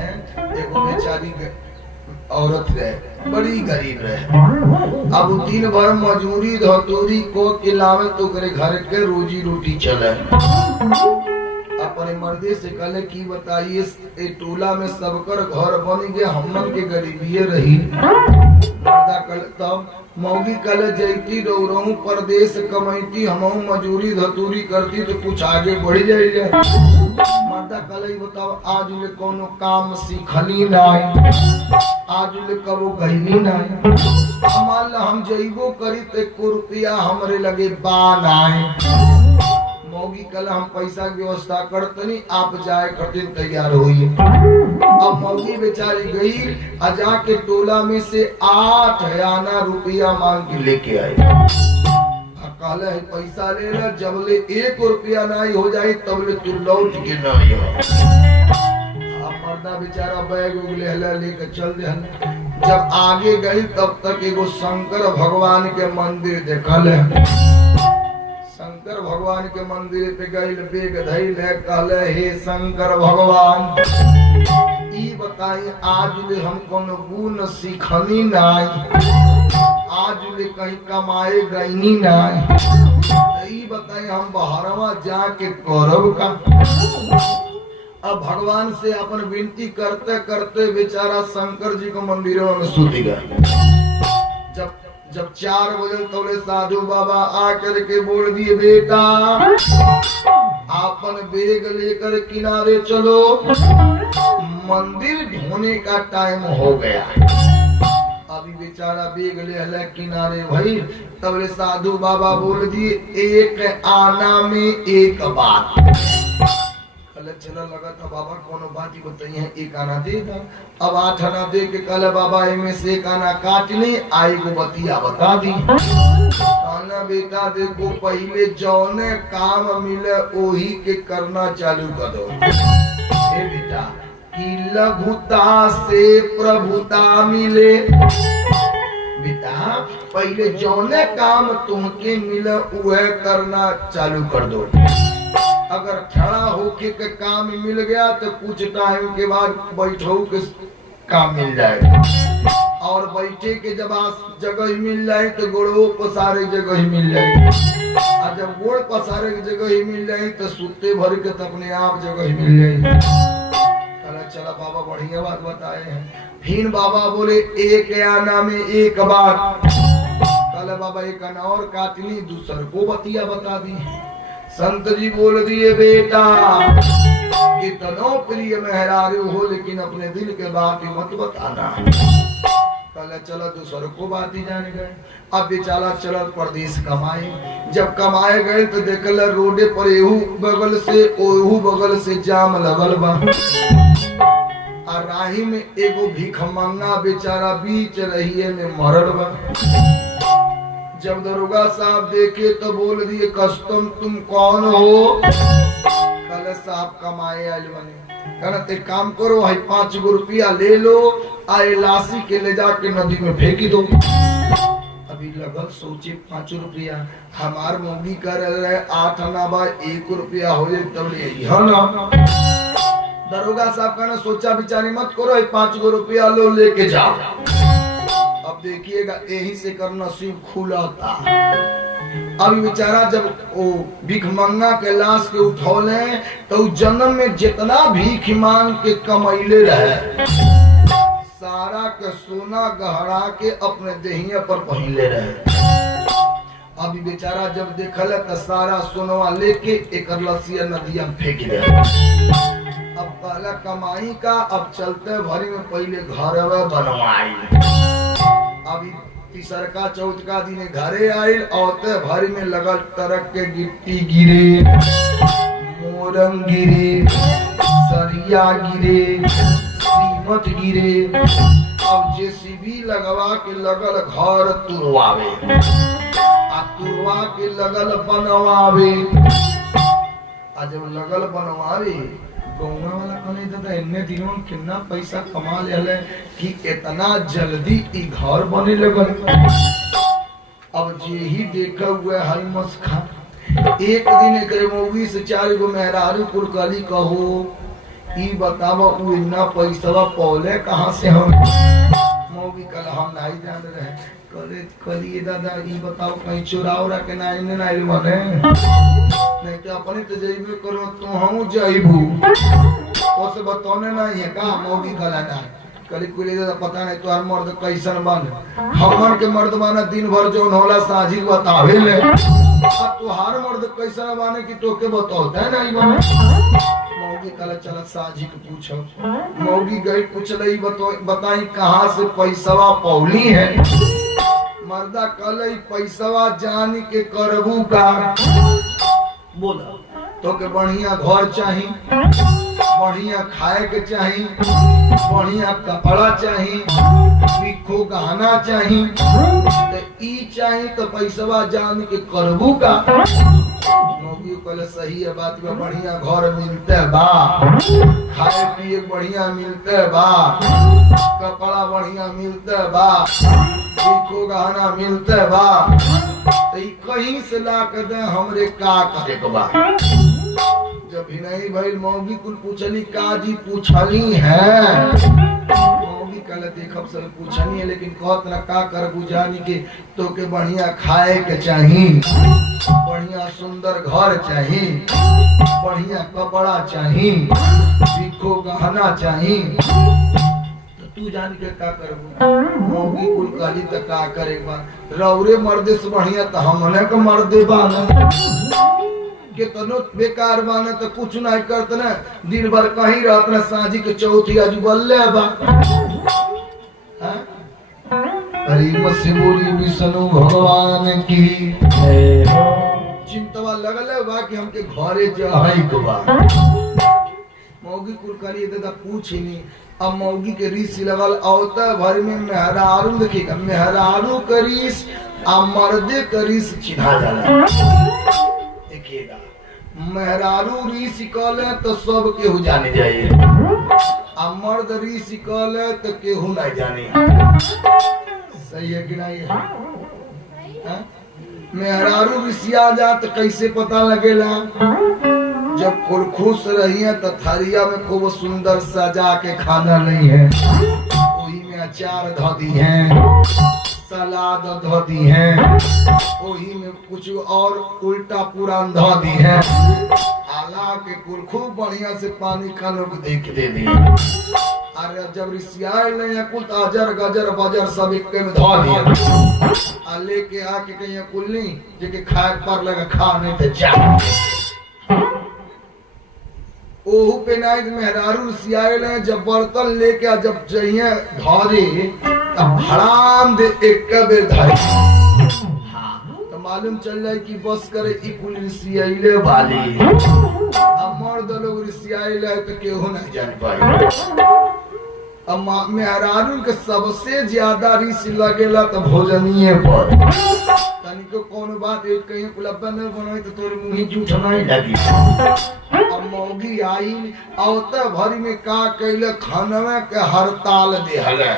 एगो बेचारी औरत रहे, बड़ी गरीब रहे। अब दिन भर मजूरी धतूरी को खिलावे तो करे घर के रोजी रोटी चले। अपने मर्दे से कले की बताइए, ए टोला में सबकर घर बन गए, हमन के गरीबी रही। मर्दा कल तब मौगी कल जैती रहूं परदेश कमैती, हमहू मजूरी धतूरी करती तो कुछ आगे बढ़ जाए। मर्दा कल बताओ, आज ले कोनो काम सीखली नहीं, आज ले कबो गईली नहीं। मान ला हम जइबो करी तो 1 रुपया हमरे लगे बान आए। मौगी कल हम पैसा की व्यवस्था करतनी, आप जाए करते तैयार होइए। अब मौगी बेचारी गई, अजा के टोला में से 8 आना रुपया मांग के लेके आई। कहले है पैसा ले ला, जब ले 1 रुपया नहीं हो जाए तब ले तू लौट के नहीं हो। अब मर्दा बेचारा बैग उग लेके चल दे। जब आगे गई तब तक एगो शंकर भगवान के मंदिर देखल है। शंकर भगवान के मंदिर पे गई, बेग धैल है, कहले हे शंकर भगवान, ई बताई आज ले हम कोनो गुण सीखनी नहीं, आज ले कहीं कमाए गईनी नहीं, ई बताई हम बहरवा जाके करब का। अब भगवान से अपन विनती करते करते बेचारा शंकर जी को मंदिरों में सूत गया। जब 4 बजे तोले साधु बाबा आकर के बोल दिए, बेटा आपन बेग लेकर किनारे चलो, मंदिर ढोने का टाइम हो गया। अभी बेचारा बेग ले किनारे भाई, तब साधु बाबा बोल दिए, 1 आना में 1 बात। चला लगा था बाबा कोनो बात ही बताइए, 1 आना दे दा। अब 8 आना दे के कल बाबा इनमें से 1 आना काट ले, आई को बतिया बता दी। कहना बेटा देखो, पहले जौने काम मिले वही के करना चालू कर दो। हे बेटा कि लघुता से प्रभुता मिले, बेटा पहले जौने काम तुमके मिले वह करना चालू कर दो। अगर खड़ा होके के काम मिल गया तो कुछ टाइम के बाद बैठो के काम मिल जाएगा, और बैठे के जब जगह मिल जाए तो गोड़ों पसारे जगह मिल जाए, और जब गोड़ पसारे की जगह मिल जाए तो सूते भर के तो अपने आप जगह मिल जाए। चला बाबा बढ़िया बात बताए हैं। फिर बाबा बोले 1 आना में 1 बात। कल बाबा 1 आना और काटनी, दूसर को बतिया बता दी। संत जी बोल दिए, बेटा कितनो प्रिय मेहरारू हो लेकिन अपने दिल के बात मत बताना। कल चला दूसरों को बात ही जान गए। अब बेचारा चलल परदेश कमाए। जब कमाए गए तो देखल रोडे पर एहू बगल से ओहू बगल से जाम लगल बा, और राही में एगो भिखमंगा बेचारा बीच रहिए में मरल बा। जब दरोगा साहब देखे तो बोल दिए, कस्टम तुम कौन हो? कल साहब कमाए आयल बने। कहते काम करो, 5 रुपया ले लो, आए लाशी के ले जाके नदी में फेंकी दो। अभी लगल सोचे 5 रुपया हमार मूवी कर रहे 8 आना बा, 1 रुपया हो जाए तब ले ना। दरोगा साहब कहना सोचा बिचारी मत करो, 5 रुपया लो लेके जाओ। अब देखिएगा यही से कर नसीब खुला था। अभी बेचारा जब वो भिखमंगा के लाश के उठौले तो जन्म में जितना भीख मांग के कमैले रहे सारा के सोना गहरा के अपने देहिया पर पहले रहे। अभी बेचारा जब देखल तो सारा सोनवा लेके एक लसिया नदिया फेंक दे। अब पहला कमाई का, अब चलते भरी में पहले घर बनवाई। अभी तीसरका चौथका दिन घरे आयल, औते भरी में लगल तरक के गिट्टी गिरे, मोरंग गिरे, सरिया गिरे, सीमत गिरे। अब जेसीबी लगवा के लगल घर तुरवावे आ तुरवा के लगल बनवावे। आ जब लगल बनवावे गौवा वाला कहने दादा इन्ने दिनों में कितना पैसा कमा ले कि इतना जल्दी ई घर बने लगल। अब जे ही देखा हुआ हल मस खा एक दिन एक मौगी से 4 गो मेहरारू कुलकली कहो ई बतावा उ इतना पैसा पौले कहाँ से हम मौगी कल हम नहीं जान रहे कलिए दादा ई बताओ कहीं चोरा उरा के ना इन्ने ना बने नहीं तो अपने तो जइबे करो तो हम जइबू ओसे बताने नहीं है का मौगी कला ना कली कुली दादा पता नहीं तोहर मर्द कैसन बन हमन के मर्द बाना दिन भर जो होला साझी बतावे ले अब तोहार मर्द कैसन बाने कि तोके बताओ नहीं बने मौगी कल चल साझी के पूछो मौगी गई पूछलई बताई कहाँ से पैसवा पौली है मर्दा कल पैसवा जान के करबू का बोला तो के बढ़िया घर चाहिए बढ़िया खाए के चाहिए बढ़िया कपड़ा चाहिए बिखो गहना चाहिए तो ई चाहिए तो पैसवा जान के करबू का मौगी पहले सही है बात में बढ़िया घर मिलते बा खाए पिए बढ़िया मिलते बा कपड़ा बढ़िया मिलते बा बिखो गहना मिलते बा तो कहीं से ला कर दे हमरे का करे के बा जब भी नहीं भाई मौगी कुल पूछली काजी पूछली है मौगी कल देखब सब पूछनी है लेकिन कहत ना का कर बुझानी के तो के बढ़िया खाए के चाहिए बढ़िया सुंदर घर चाहिए बढ़िया कपड़ा चाहिए बिखो गहना चाहिए तो तू जान के का करबू मौगी कुल कहली तो का करेगा रौरे मर्दे से बढ़िया तो हमने के मर्दे बाना के तनो बेकार बाने तो कुछ नहीं करते ना दिन भर कहीं रात ना साझी के चौथी आज बल्ले बा अरे मसिबुरी विष्णु भगवान की चिंतवा लगल बा कि हमके घरे जाई को बा मौगी कुल करी दादा पूछी नहीं अब मौगी के रीस लगल औता भर में मेहरारू देखिएगा मेहरारू करीस आ मर्दे करीस चिन्हा जाला देखिएगा मेहरारू रीस कले तो सब केहू जाने जाइए आ मर्द रीस कले तो केहू नहीं जाने सही है कि नहीं है मेहरारू रिसिया जा तो कैसे पता लगेला जब फुल खुश रही है तो थारिया में खूब सुंदर सजा के खाना नहीं है वही में अचार धो दी है सलाद धो दी है वही में कुछ और उल्टा पुरान धो दी है आला के कुल खूब बढ़िया से पानी खानों को देख दे दी अरे जब रिसियाए नहीं कुल अजर गजर बजर सब एक में धो दिया लेके आके कहीं कुल नहीं जेके खाए पर लगा खा नहीं तो जा ओहू पे नाइट मेहरारू सियाए ले जब बर्तन लेके जब जइए धरे तब हराम दे एक कबे धरे तो मालूम चल जाए कि बस करे ई पुलिस सियाइले वाली अब मर्द लोग सियाइले तो केहू नहीं जान पाए अब मेहरारू के सबसे ज्यादा रिस लगेला तो भोजनीय पर तनिको कौन बात एक कहीं कुलब्बा में बनाई तो तोरे मुंह झूठ नहीं लगी अब मौगी आई औता भरी में का कैले खानवे के हड़ताल देहले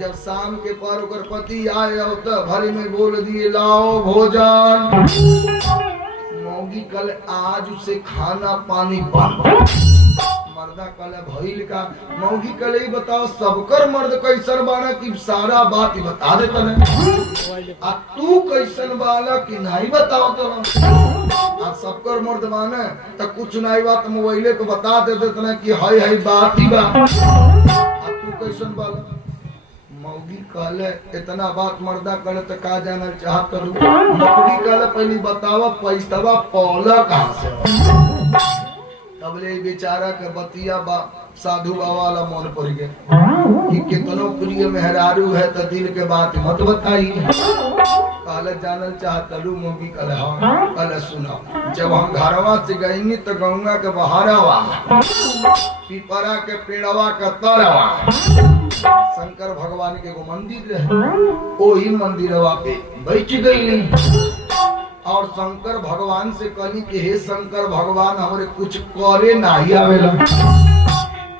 जब शाम के पर ओकर पति आए औता भरी में बोल दिए लाओ भोजन मौगी कल आज उसे खाना पानी बंद मर्दा कल भइल का मौगी कल ही बताओ सबकर मर्द कैसन बाना कि सारा बात ही बता देता है आ तू कैसन बाला कि नहीं बताओ तो आ सबकर मर्द बाना तो कुछ नहीं बात मोबाइले को बता देते ना कि हाय हाय बात ही बा आ तू कैसन बाला मौगी कहले इतना बात मर्दा करे तो का जानल चाहत करू मौगी कहले पहले बतावा पैसावा पौला कहां से तबले बेचारा के बतिया साधु बाबा वाला मन पड़ गए कि कितनो प्रिय मेहरारू है तो दिल के बात मत बताई कहले जानल चाहतलू मौगी कहले हां कहले सुनो जब हम घरवा से गईनी तो गंगा के बहारवा पिपरा के पेड़वा का तरवा शंकर भगवान के एगो मंदिर रहे, वही मंदिरवा पे बैठ गई और शंकर भगवान से कहली कि हे शंकर भगवान हमरे कुछ करे नहीं आवेला,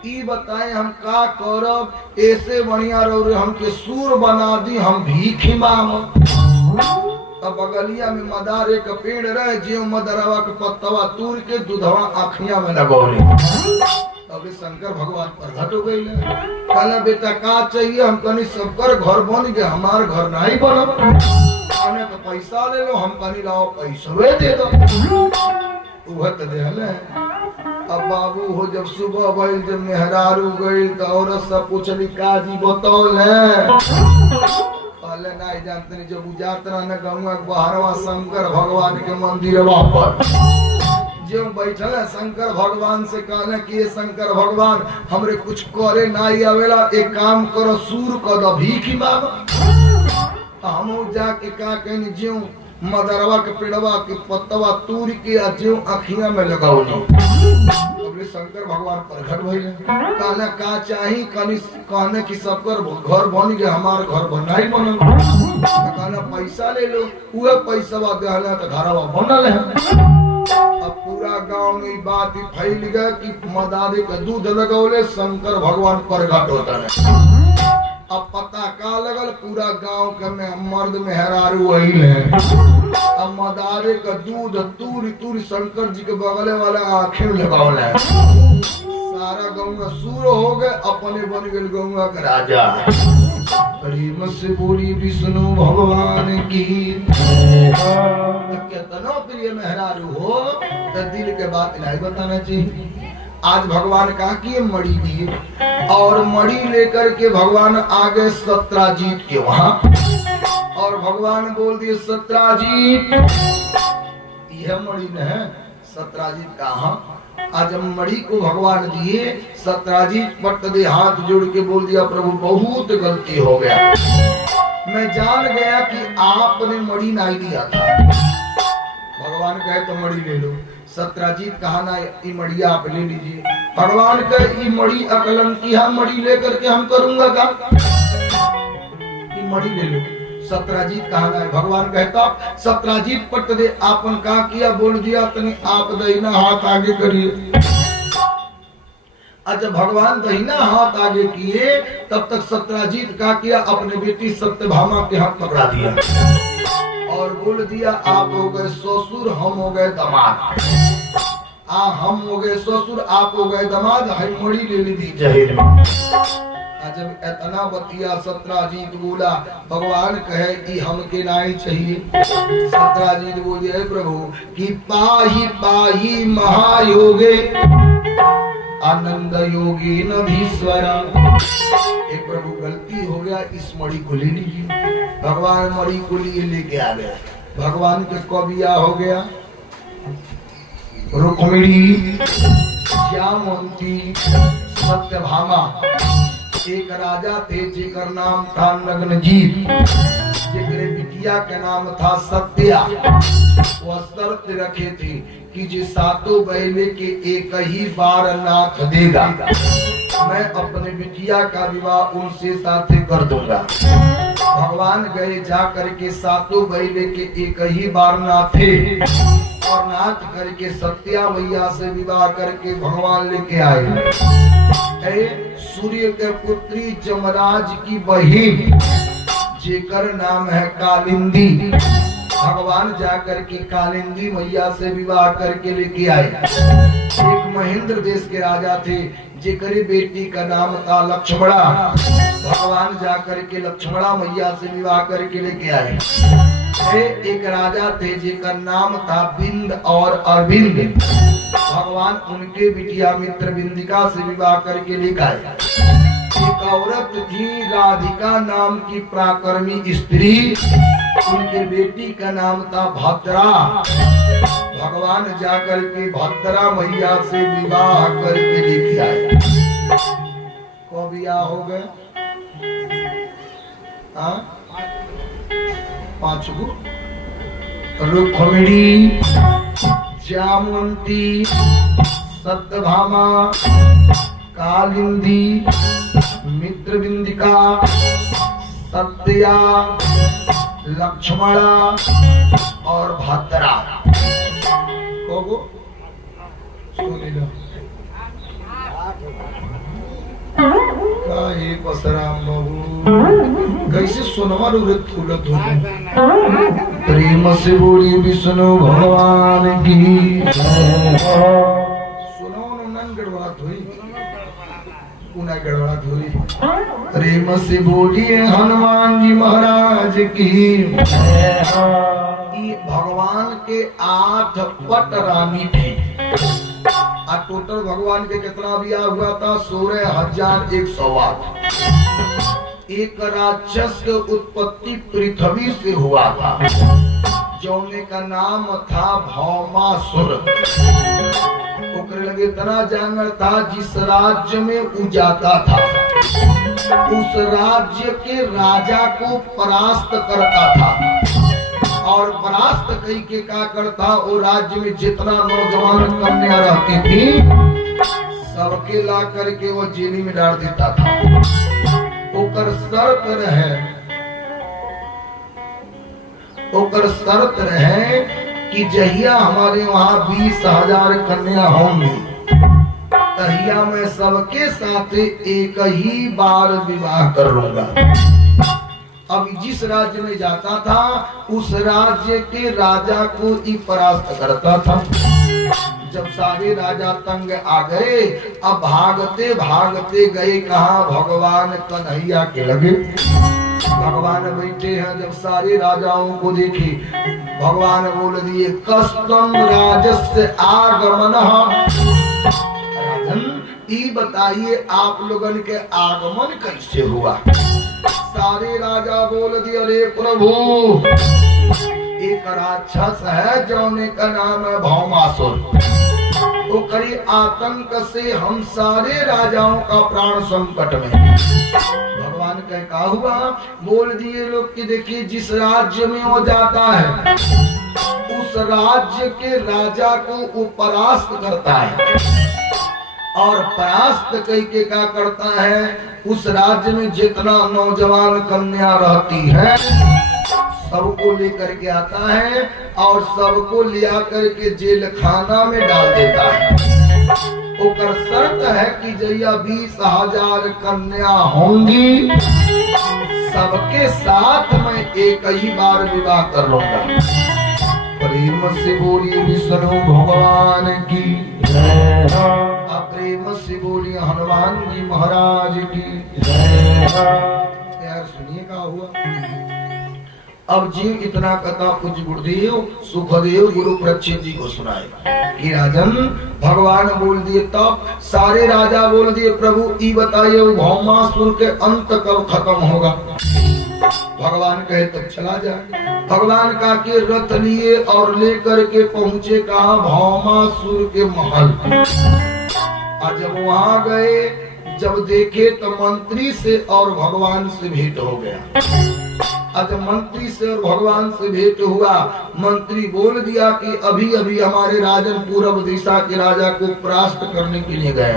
ई बताए हम का करब, ऐसे बढ़िया रहो हमके सूर बना दी, हम भीख मांगब। तब बगलिया में मदारे का पेड़ रहे, जो मदरवा के पत्तवा तूर के दूधवा आँखिया में लगौले। तब शंकर भगवान प्रकट हो गई, कहला बेटा का चाहिए, हम कनी सबकर घर बन गए, हमार घर नहीं बनब, आने तो पैसा ले लो, हम कनी लाओ पैसवे दे दो, वह तो दे। अब बाबू हो जब सुबह भइल, जब मेहरारू गई तो औरत सब पूछली काजी बतौल है, पहले नहीं जानते नहीं, जब उजात रहने गंगा बहरवा शंकर भगवान के मंदिर पर जो बैठल है, शंकर भगवान से कहले कि ये शंकर भगवान हमरे कुछ करे नहीं आवेला, एक काम करो सूर कर दो, भीख मांगो। हम जाके का कहनी, ज्यों मदरवा के पेड़वा के पत्तवा तूर के ज्यों अखिया में लगाओ। शंकर भगवान प्रकट भइले, कहना का चाही, कहने की सबकर घर बन गए, हमार घर बनाई बनल, कहना पैसा ले लो, वह पैसा देहला तो घरवा बनल है। अब पूरा गांव में बात फैल गया कि मदारी का दूध लगौले शंकर भगवान प्रकट होता है। अब पता का लगल, पूरा गांव के में मर्द मेहरारू वही है। अब मदारे का दूध तूरी तूरी शंकर जी के बगले वाले आँखें लगावल, सारा गंगा सूर हो गए, अपने बन गए गंगा का राजा। प्रेम से बोली विष्णु भगवान की, कितना प्रिय मेहरारू हो तो दिल के बात नहीं बताना चाहिए। आज भगवान कहा कि मड़ी दी, और मड़ी लेकर के भगवान आगे सत्राजीत के वहां, और भगवान बोल दिए सत्राजीत, यह मड़ी न है, सत्राजीत कहा। आज हम मड़ी को भगवान दिए, सत्राजीत पट दे हाथ जोड़ के बोल दिया प्रभु बहुत गलती हो गया, मैं जान गया कि आपने मड़ी नहीं दिया था। भगवान कहे तो मड़ी ले लो, सत्राजीत कहा ना ये मड़िया आप ले लीजिए। भगवान कहे ये मड़ी अकलंकी है, मड़ी लेकर के हम करूंगा का, ये मड़ी ले लो। सत्राजीत कहा ना, भगवान कहता सत्राजीत पट दे, आपन का किया बोल दिया, तने आप दहिना हाथ आगे करिए। अच्छा भगवान दहिना हाथ आगे किए, तब तक सत्राजीत का किया, अपने बेटी सत्यभामा के हाथ पकड़ा दिया और बोल दिया आप हो गए ससुर, हम हो गए दामाद। हम हो गए ससुर, आप हो गए दामाद, हम मड़ी ले ली जहेज में। जब इतना बतिया सत्राजीत बोला, भगवान कहे कि हमके नहीं चाहिए। सत्राजीत बोले प्रभु कि पाही पाही महायोगे आनंद योगी नधीश्वरा, प्रभु गलती हो गया, इस मड़ी को ले लीजिए। भगवान मड़ी को लिए लेके आ गए। भगवान के कबिया हो गया, रुक्मिणी, श्यामवंती, सत्यभामा। एक राजा थे जेकर नाम था नग्नजीत, जेकरे बिटिया के नाम था सत्या। वह शर्त रखे थे कि जो सातों बैले के एक ही बार नाथ देगा, मैं अपने बिटिया का विवाह उनसे साथे कर दूंगा। भगवान गए जा करके सातों बैले के एक ही बार नाथे, और नाथ करके सत्या मैया से विवाह करके भगवान लेके आए। सूर्य के पुत्री जमराज की बहिन, जेकर नाम है कालिंदी, भगवान जाकर के कालिंदी मैया से विवाह करके लेके आए। एक महेंद्र देश के राजा थे, जेकरी बेटी का नाम था लक्ष्मणा, भगवान जाकर के लक्ष्मणा मैया से विवाह करके लेके आए। एक राजा थे जेकर नाम था बिंद और अरविंद, भगवान उनके बिटिया मित्र बिंदिका से विवाह करके लेके आए। एक औरत थी राधिका नाम की पराक्रमी स्त्री, उनके बेटी का नाम था भद्रा, भगवान जाकर के भद्रा मैया से विवाह करके लेके आए। को बिया हो गए 5 गो, रुक्मिणी, जामवंती, सत्यभामा, कालिंदी, मित्रविंदिका, सत्या, लक्ष्मणा और भद्रा को सुनी लो का ये परशुराम बाबू कैसे सुनवा रूरत फूलत हो प्रेम से बोली विष्णु भगवान की सुनो नंदन गड़बड़ात हुई पुनः गड़बड़ात हुई प्रेम से बोलिए हनुमान जी महाराज की भगवान के 8 पट रानी थी। टोटल भगवान के कितना बिया हुआ था 16,108। एक राक्षस के उत्पत्ति पृथ्वी से हुआ था जौने का नाम था भौमासुर। ओकरे लगे इतना जानवर था जिस राज्य में उ जाता था उस राज्य के राजा को परास्त करता था और परास्त कई के का करता वो राज्य में जितना नौजवान कन्या रहती थी सबके ला करके वो जेली में डाल देता था। ओकर शर्त रहे कि जहिया हमारे वहाँ 20,000 कन्या होंगी तहिया मैं सबके साथ एक ही बार विवाह कर लूंगा। अब जिस राज्य में जाता था उस राज्य के राजा को ही परास्त करता था। जब सारे राजा तंग आ गए अब भागते भागते गए कहा भगवान कन्हैया के लगे। भगवान बैठे हैं जब सारे राजाओं को देखे भगवान बोल दिए कस्तम राजस्य आगमन। राजन ये बताइए आप लोगन के आगमन कैसे हुआ। सारे राजा बोल दिए अरे प्रभु एक राक्षस है जौने का नाम है भौमासुर। तो करी आतंक से हम सारे राजाओं का प्राण संकट में। भगवान का हुआ बोल दिए लोग कि देखिए जिस राज्य में वो जाता है उस राज्य के राजा को वो परास्त करता है और परास्त कई के क्या करता है उस राज्य में जितना नौजवान कन्या रहती है सबको लेकर के आता है और सबको लिया करके जेल खाना में डाल देता है। ओकर शर्त है कि जैया 20,000 कन्या होंगी सबके साथ मैं एक ही बार विवाह कर लूंगा। प्रेम से बोली विष्णु भगवान की प्रेम से बोली हनुमान जी महाराज की। यार सुनिए क्या हुआ। अब जीव इतना कथा पूज्य गुरुदेव सुखदेव गुरु प्रच्छेद जी को सुनाए कि राजन भगवान बोल दिए तब सारे राजा बोल दिए प्रभु ई बताइए भौमासुर के अंत कब खत्म होगा। भगवान कहे तब चला जाए। भगवान का के रथ लिए और लेकर के पहुंचे कहा भौमासुर के महल। और जब वहां गए जब देखे तो मंत्री से और भगवान से भेंट हो गया। जब मंत्री से और भगवान से भेंट हुआ मंत्री बोल दिया कि अभी अभी हमारे राजन पूर्व दिशा के राजा को परास्त करने के लिए गए।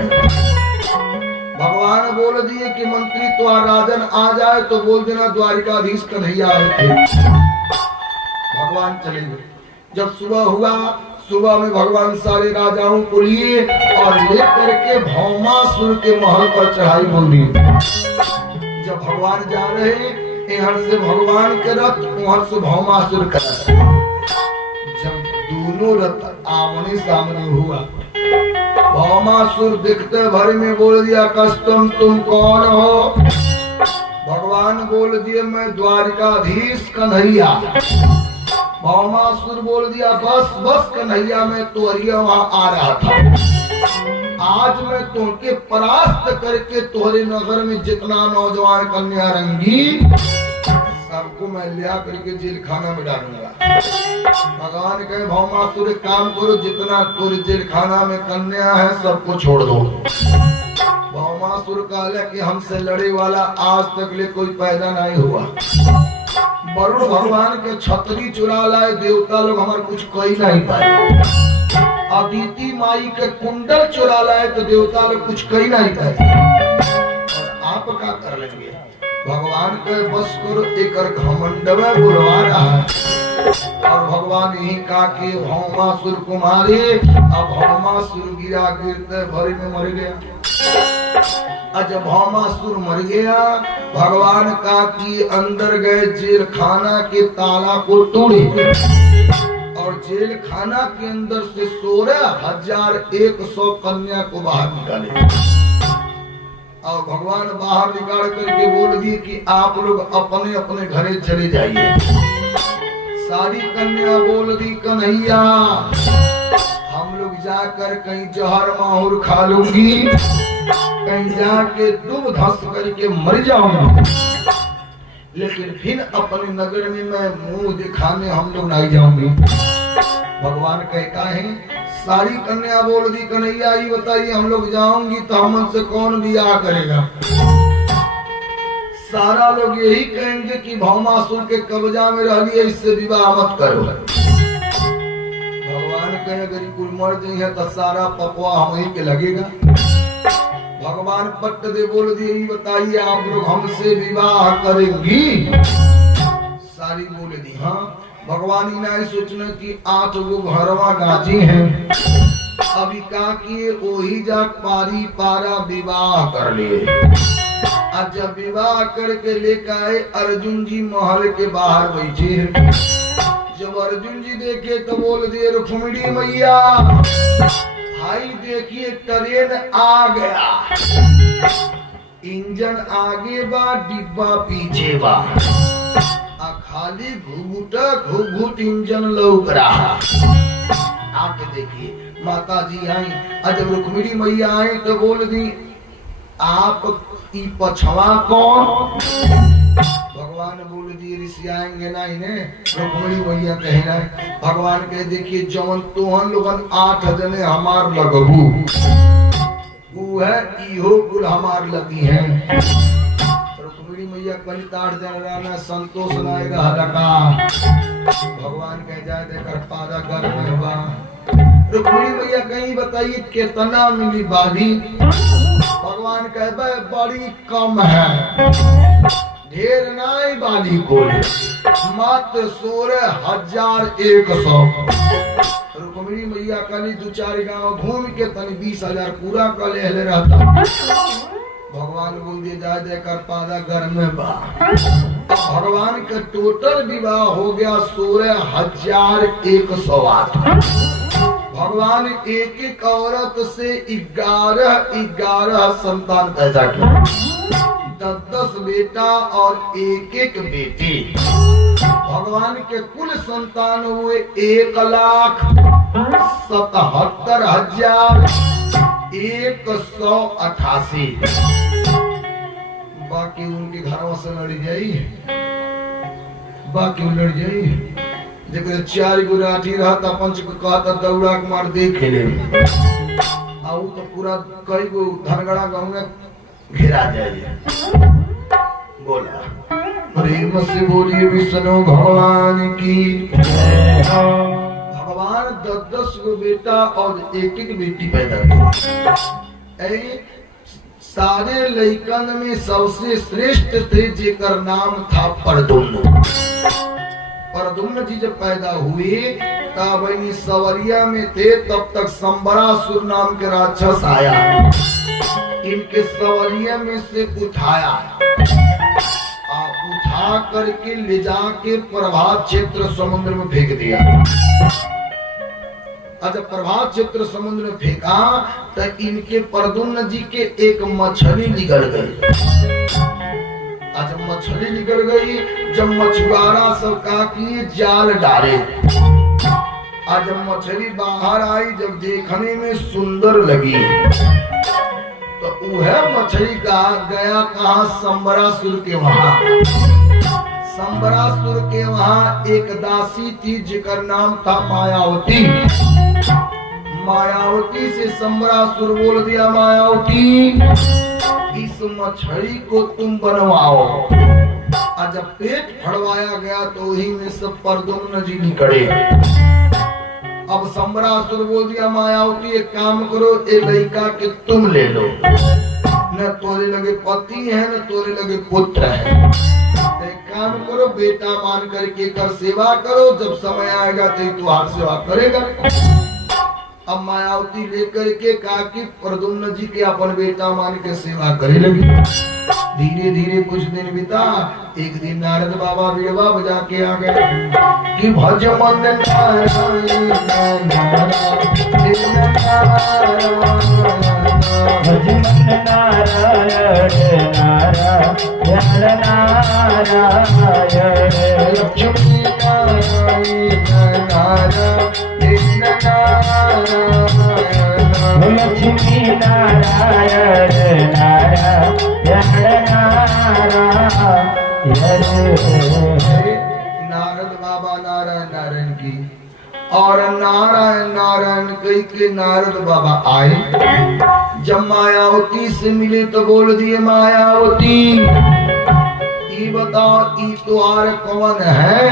भगवान बोल दिए कि मंत्री तो राजन आ जाए तो बोल देना द्वारिकाधीश कन्हैया आए थे। भगवान चले गए। जब सुबह हुआ सुबह में भगवान सारे राजाओं को लिए और लेकर के भौमासुर के महल पर चढ़ाई बोल दी। जब भगवान जा रहे यहाँ से भगवान के रथ वहां से भौमासुर का रथ। जब दोनों रथ आमने सामने हुआ भौमासुर दिखते भर में बोल दिया कस्तम तुम कौन हो। भगवान बोल दिए मैं द्वारिकाधीश कन्हैया। भौमासुर बोल दिया बस बस कन्हैया मैं तुहरिया वहां आ रहा था। आज मैं तुमके परास्त करके तुम्हारे नगर में जितना नौजवान कन्या रंगी सबको मैं लिया करके जेल खाना में डालूंगा। भगवान कहे भौमासुर काम करो जितना तुर जेल खाना में कन्या है सबको छोड़ दो। भौमासुर कहले कि हमसे लड़े वाला आज तक ले कोई पैदा नहीं हुआ। वरुण भगवान के छतरी चुरा लाए देवता लोग हमारे कुछ कही नहीं पाए। अदिति माई के कुंडल चुरा लाए तो देवता लोग कुछ कही नहीं पाए। आप का कर लेंगे। भगवान के बस करो एक घमंडवे बुलवा रहा है। और भगवान यही कहा कि भौमासुर कुमारी, अब भौमासुर गिरा गिरते भरी में मर गया। जब भौमासुर मर गया, भगवान का कि अंदर गए जेल खाना के ताला को तोड़े और जेल खाना के अंदर से 16,100 कन्या को बाहर निकाले। और भगवान बाहर निकाल करके बोल दिए कि आप लोग अपने अपने घरे चले जाइए। सारी कन्या बोल दी कन्हैया हम लोग जाकर कहीं जहर माहौर खा लूंगी, कहीं जाके डूब धस करके मर जाऊंगा, लेकिन फिर अपने नगर में मैं मुंह दिखाने हम लोग नहीं जाऊंगी। भगवान कहता है सारी कन्या बोल दी कन्हैया ये बताइए हम लोग जाऊंगी तो हमसे कौन बियाह करेगा। सारा लोग यही कहेंगे कि भौमासुर के कब्जा में रह लिया, इससे विवाह मत करो। भगवान कहे अगर कुल मर जाइए तो सारा पपवा हम ही के लगेगा। भगवान पट्ट दे बोल दिए ये बताइए आप लोग हमसे विवाह करेंगी। सारी बोले दी हाँ। भगवान ही नहीं सोचना कि 8 गो घरवा गाजी हैं, अभी का किए वही जा पारी पारा विवाह कर लिए। आज जब विवाह करके लेकर आए अर्जुन जी महल के बाहर बैठे। जब अर्जुन जी देखे तो बोल दिए रुक्मिणी मैया भाई देखिए ट्रेन आ गया, इंजन आगे बा डिब्बा पीछे बा, खाली घुघुट इंजन लौक रहा। आके देखिए माता जी आई। जब रुक्मिणी मैया आई तो बोल दी आप ई पछवा कौन। भगवान बोल दिए ऋषि आएंगे ना इन्हें। रुक्मिणी मैया कह रहे भगवान कहे देखिए जवन तोहन लोगन 8 जने हमार लगबू वो है इहो कुल हमार लगी है। रुक्मिणी मैया कल 8 जन रहना संतोष नाय रहा। भगवान कह जाए देकर पादा कर में बा। रुक्मिणी मैया कहीं बताइए कितना मिली बाली। भगवान कहे बड़ी कम है, ढेर नाई बाली को मात्र 16,100। रुक्मिणी मैया कली 2-4 गांव घूम के तनी 20,000 पूरा कर ले रहता। भगवान बोल दिए जा देकर पादा घर में बा। भगवान का टोटल विवाह हो गया 16,108। भगवान एक एक औरत से 11 संतान पैदा किया, 10 बेटा और एक बेटी। भगवान के कुल संतान हुए 1,77,188। बाकी उनके घरों से लड़ जाई, बाकी लड़ जाई। जब 4 गो लाठी रहता पंच को कहता दौड़ा के मार दे खेले आउ तो पूरा कई गो धनगड़ा गाँव में घेरा जाए। बोला प्रेम से बोलिए विष्णु भगवान की। भगवान 10 गो बेटा और एक बेटी पैदा किए। सारे लइकन में सबसे श्रेष्ठ थे जेकर नाम था परदुम्न। परदुम्न जी जब पैदा हुए तब सवरिया में थे, तब तक संबरासुर नाम के राक्षस आया, इनके सवरिया में से उठाया, उठा करके ले जाके प्रभात क्षेत्र समुद्र में फेंक दिया। जब प्रभात क्षेत्र समुद्र में फेंका तो इनके परदुम्न जी के एक मछली निकल गई। जब मछली निकल गई, जब मछुआरा सब का किए जाल डाले, जब मछली बाहर आई, जब देखने में सुंदर लगी तो वह मछली का गया कहा संबरासुर के वहां। संबरासुर के वहां एक दासी थी जिकर नाम था मायावती। मायावती से संबरासुर बोल दिया मायावती इस मछली को तुम बनवाओ। जब पेट फड़वाया गया तो वही में सब परदुम्न जी निकले। अब संबरासुर बोल दिया मायावती एक काम करो ए लड़का के तुम ले लो, न तोरे लगे पति है न तोरे लगे पुत्र है। तो एक काम करो, बेटा मान करके कर सेवा करो, जब समय आएगा तो तुम्हार सेवा करेगा। अब मायावती लेकर के कहा कि प्रद्युम्न जी के अपन बेटा मान के सेवा करे लगी। धीरे धीरे कुछ दिन बीता। एक दिन नारद बाबा वीणा बजा के आ गए कि भज मन नारायण भजमन नारायण नारायण नारायण लक्ष्मी नारायण नारायण नारायण लक्ष्मी नारायण नारायण नारायण। नारद बाबा नारायण नारायण की और नारायण नारायण कही के नारद बाबा आए। जब मायावती से मिले तो बोल दिए, मायावती ई बताओ ई तुम्हार कौन है?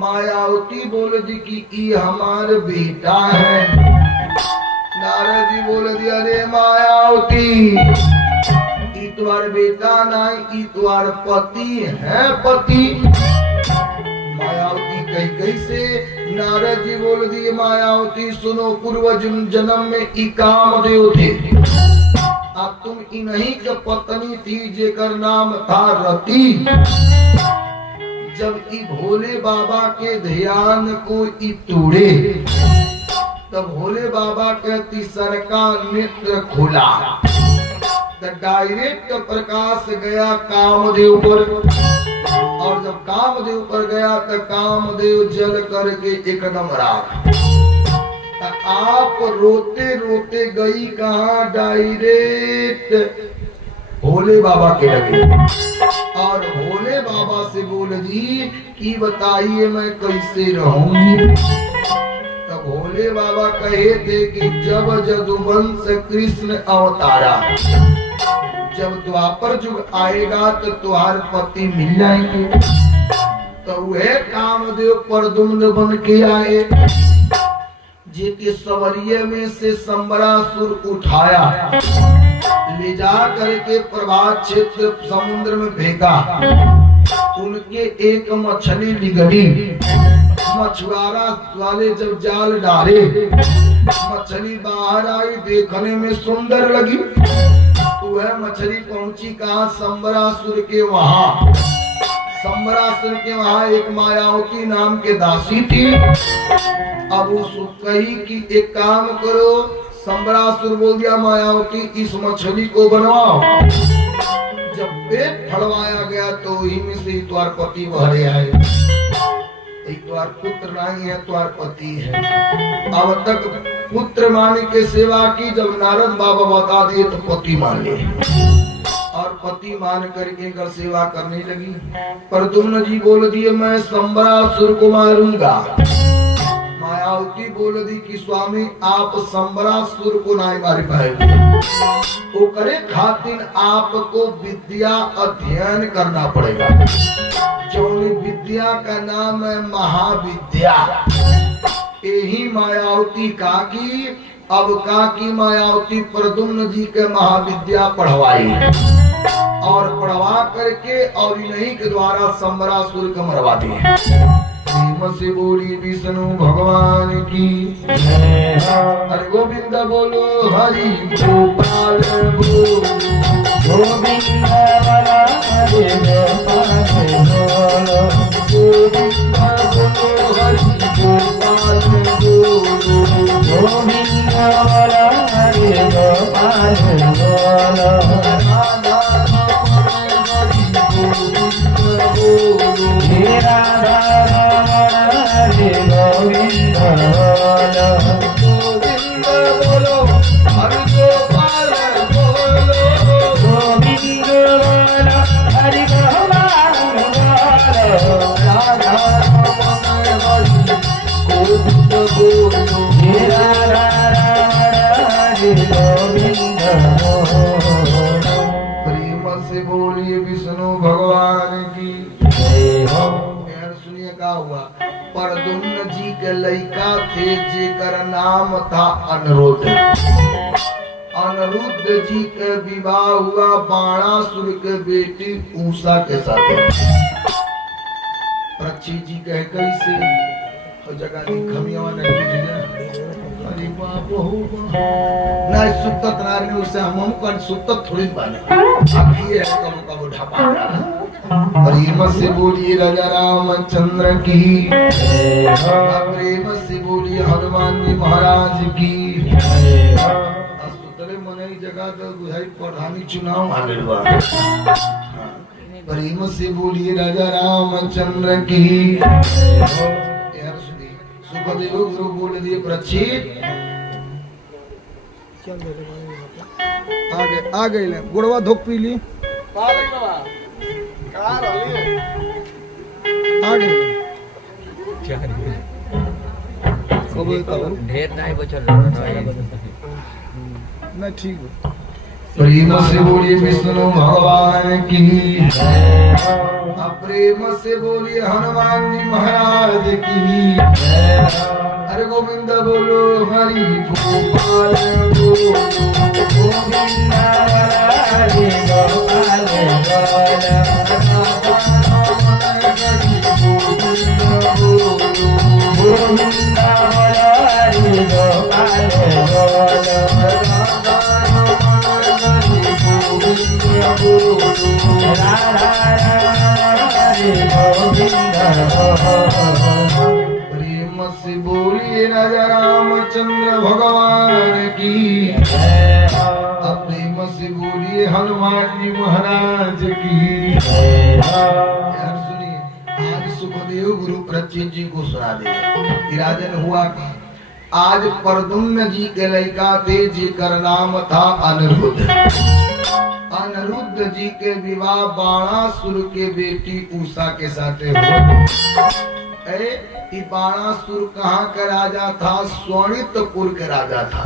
मायावती बोल दी कि ई हमार बेटा है। नारद जी बोल दिया, अरे मायावती ई तुम्हार बेटा नहीं, ई तुम्हार पति है, पति। मायावती कही कैसे? नारद जी बोल दिए, मायावती सुनो, पूर्व जन्म में ई कामदेव थे। अब तुम इन्हीं का पत्नी थी जेकर नाम था रति। जब ई भोले बाबा के ध्यान को ई तोड़े तब भोले बाबा के तीसर का नेत्र खोला, डायरेक्ट प्रकाश गया कामदेव पर। और जब कामदेव पर गया तो कामदेव जल करके एकदम राख। आप रोते रोते गई कहा? डायरेक्ट भोले बाबा के लगे और भोले बाबा से बोल दी कि बताइए मैं कैसे रहूंगी। तो भोले बाबा कहे थे कि जब यदुवंश कृष्ण अवतारा, जब द्वापर युग आएगा तो तुम्हारे पति मिल जाएंगे। तो वह कामदेव प्रद्युम्न बन के आए, जिनके सवरिये में से संबरासुर उठाया, ले जा करके प्रभात क्षेत्र समुद्र में फेंका। उनके एक मछली निगली। मछुआरा वाले जब जाल डाले, मछली बाहर आई, देखने में सुंदर लगी। तो वह मछली पहुंची कहाँ? संबरासुर के वहां। संबरासुर के वहां एक मायावती नाम के दासी थी। अब वो कही कि एक काम करो, संबरासुर बोल दिया मायावती इस मछली को बनवाओ। जब पेट फड़वाया गया तो वही में से तुम्हार पति बहरे आए। एक द्वार पुत्र नहीं है, द्वार पति है। अब तक पुत्र मान के सेवा की, जब नारद बाबा बता दिए तो पति मान लिए और पति मान करके कर सेवा करने लगी। प्रद्युम्न जी बोल दिए, मैं संबरासुर को मारूंगा। मायावती बोल दी कि स्वामी आप संबरासुर को नहीं मार पाएंगे, वो करे खातिर आपको विद्या अध्ययन करना पड़ेगा। जो विद्या का नाम है महाविद्या। यही मायावती काकी, अब काकी मायावती प्रद्युम्न जी के महाविद्या पढ़वाई और पढ़वा करके और इन्हीं के द्वारा संबरासुर को मरवा दिए। से बोली विष्णु भगवान की। अरे गोविंद बोलो, हरि गोपाल बोलो, गोविंद वाला हरि गोपाल बोलो, गोविंद बोलो, हरि गोपाल बोलो, गोविंद वाला हरि गोपाल बोलो, राधा रमण हरि गोविंद बोलो, हे राधा हरे गोविंद बोलो, गोविंद बोलो, हरि गोपाल बोलो, गोविंद बोलो, हरि गोपाल बोलो, राधा रमण हरि गोविंद बोलो, हे राधा हरे गोविंद बोलो। प्रेम से बोलिए विष्णु भगवान की। जय हो। सुनिए क्या हुआ? प्रद्युम्न जी के लड़का थे जेकर नाम था अनिरुद्ध। अनिरुद्ध जी के विवाह हुआ बाणासुर के बेटी उषा के साथ। परीक्षित जी कहे कैसे और जगह खमियावा नहीं बुझे अरे बाप हो ना सुत्त नारी उसे हम कन सुत्त थोड़ी बाने आखी है कब ढपा प्रेम से बोलिए राजा रामचंद्र की प्रेम से बोलिए हनुमान जी महाराज की सुतले मने जगह तो बुझाई प्रधानी चुनाव आने बा प्रेम से बोलिए राजा रामचंद्र की यार सुनी सुखदेव गुरु बोल दिए परीक्षित आ गई ले गुड़वा धोक पी ली आ गई ढेर नहीं बचल ना ठीक है प्रेम से बोलिए विष्णु भगवान की प्रेम से बोलिए हनुमान जी महाराज की अरे गोविंद बोलो हरि गोपाल गोविंद हरि गोपाल गोविंद हरि गोपाल प्रेम से बोलिए राजा रामचंद्र भगवान की प्रेम से बोलिए हनुमान जी महाराज की यार सुनिए आज सुखदेव गुरु परीक्षित जी को सुना दे राजन हुआ आज प्रद्युम्न जी के लड़का थे जिकर नाम था अनिरुद्ध। अनिरुद्ध जी के विवाह बाणासुर के बेटी उषा के साथ हुआ। बाणासुर कहाँ का राजा था? स्वर्णितपुर के राजा था।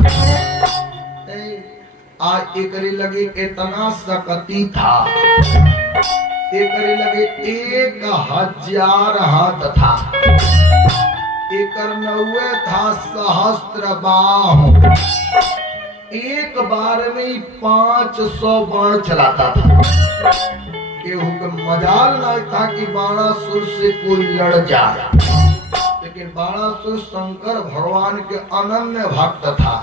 आज एकरे लगे इतना सकती था, एकरे लगे 1000 हाथ था, एकर नौवे था सहस्त्र बाहु। एक बार में 500 बाण चलाता था। केहू के मजाल नहीं था कि बाणासुर से कोई लड़ जाए, लेकिन बाणासुर शंकर भगवान के अनन्य भक्त था।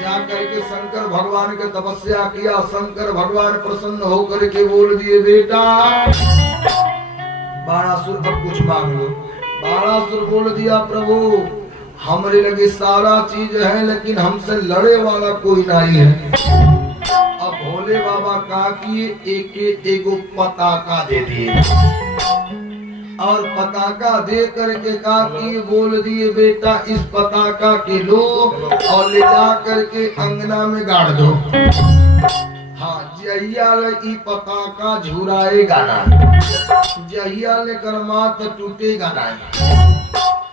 जा करके शंकर भगवान के तपस्या किया। शंकर भगवान प्रसन्न होकर के बोल दिए, बेटा बाणासुर अब कुछ मांग लो। बाणासुर बोल दिया, प्रभु हमारे लगे सारा चीज है, लेकिन हमसे लड़े वाला कोई नहीं है। अब भोले बाबा का किए एगो पताका दे दिए, और पताका दे करके का किए बोल दिए, बेटा इस पताका के लो और ले जा करके अंगना में गाड़ दो। हाँ, जहिया ई पताका झुराएगा ना, जहिया लेकर माथ टूटेगा ना,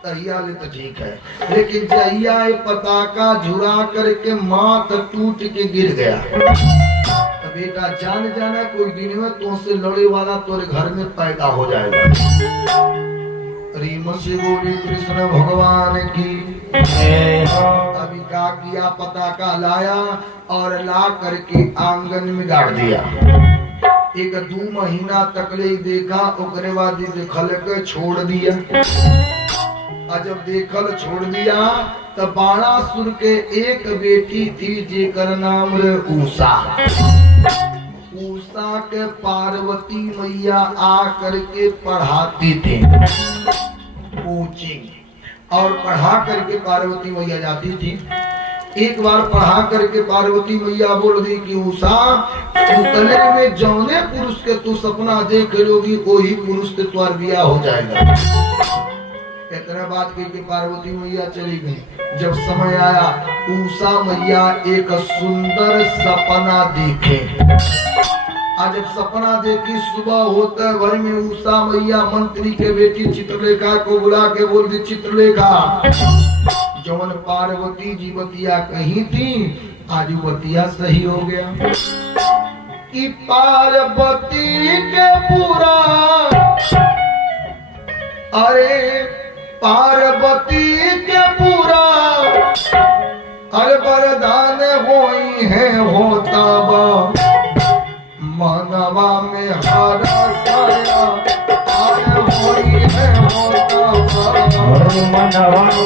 तहिया ले तो ठीक है, लेकिन जहिया पताका झुरा करके माथ टूट के गिर गया तो बेटा जान जाना कोई दिन में तुमसे लड़े वाला तुम्हारे घर में पैदा हो जाएगा। प्रेम से बोली कृष्ण भगवान की। अभी का किया, पताका लाया और ला करके आंगन में गाड़ दिया। 1-2 महीना तक ले देखा, ओकरे बाद देखल के छोड़ दिया। जब देखल छोड़ दिया तब बाणासुर के एक बेटी थी जेकर नाम रे उषा। उषा के पार्वती मैया आ करके पढ़ाती थी कोचिंग, और पढ़ा करके पार्वती मैया जाती थी। एक बार पढ़ा करके पार्वती मैया बोल दी कि उषा, सुतले में जौने पुरुष के तू सपना देख लोगी वही पुरुष से तुम्हारा ब्याह हो जाएगा। इतना बात करके पार्वती मैया चली गई। जब समय आया, उषा मैया एक सुंदर सपना देखे। आज जब सपना देखी, सुबह होते भर में उषा मैया मंत्री के बेटी चित्रलेखा को बुला के बोल दी, चित्रलेखा जौन पार्वती जी बतिया कही थी, आज बतिया सही हो गया कि पार्वती के पूरा, अरे पार्वती के पूरा अरे वरदान होई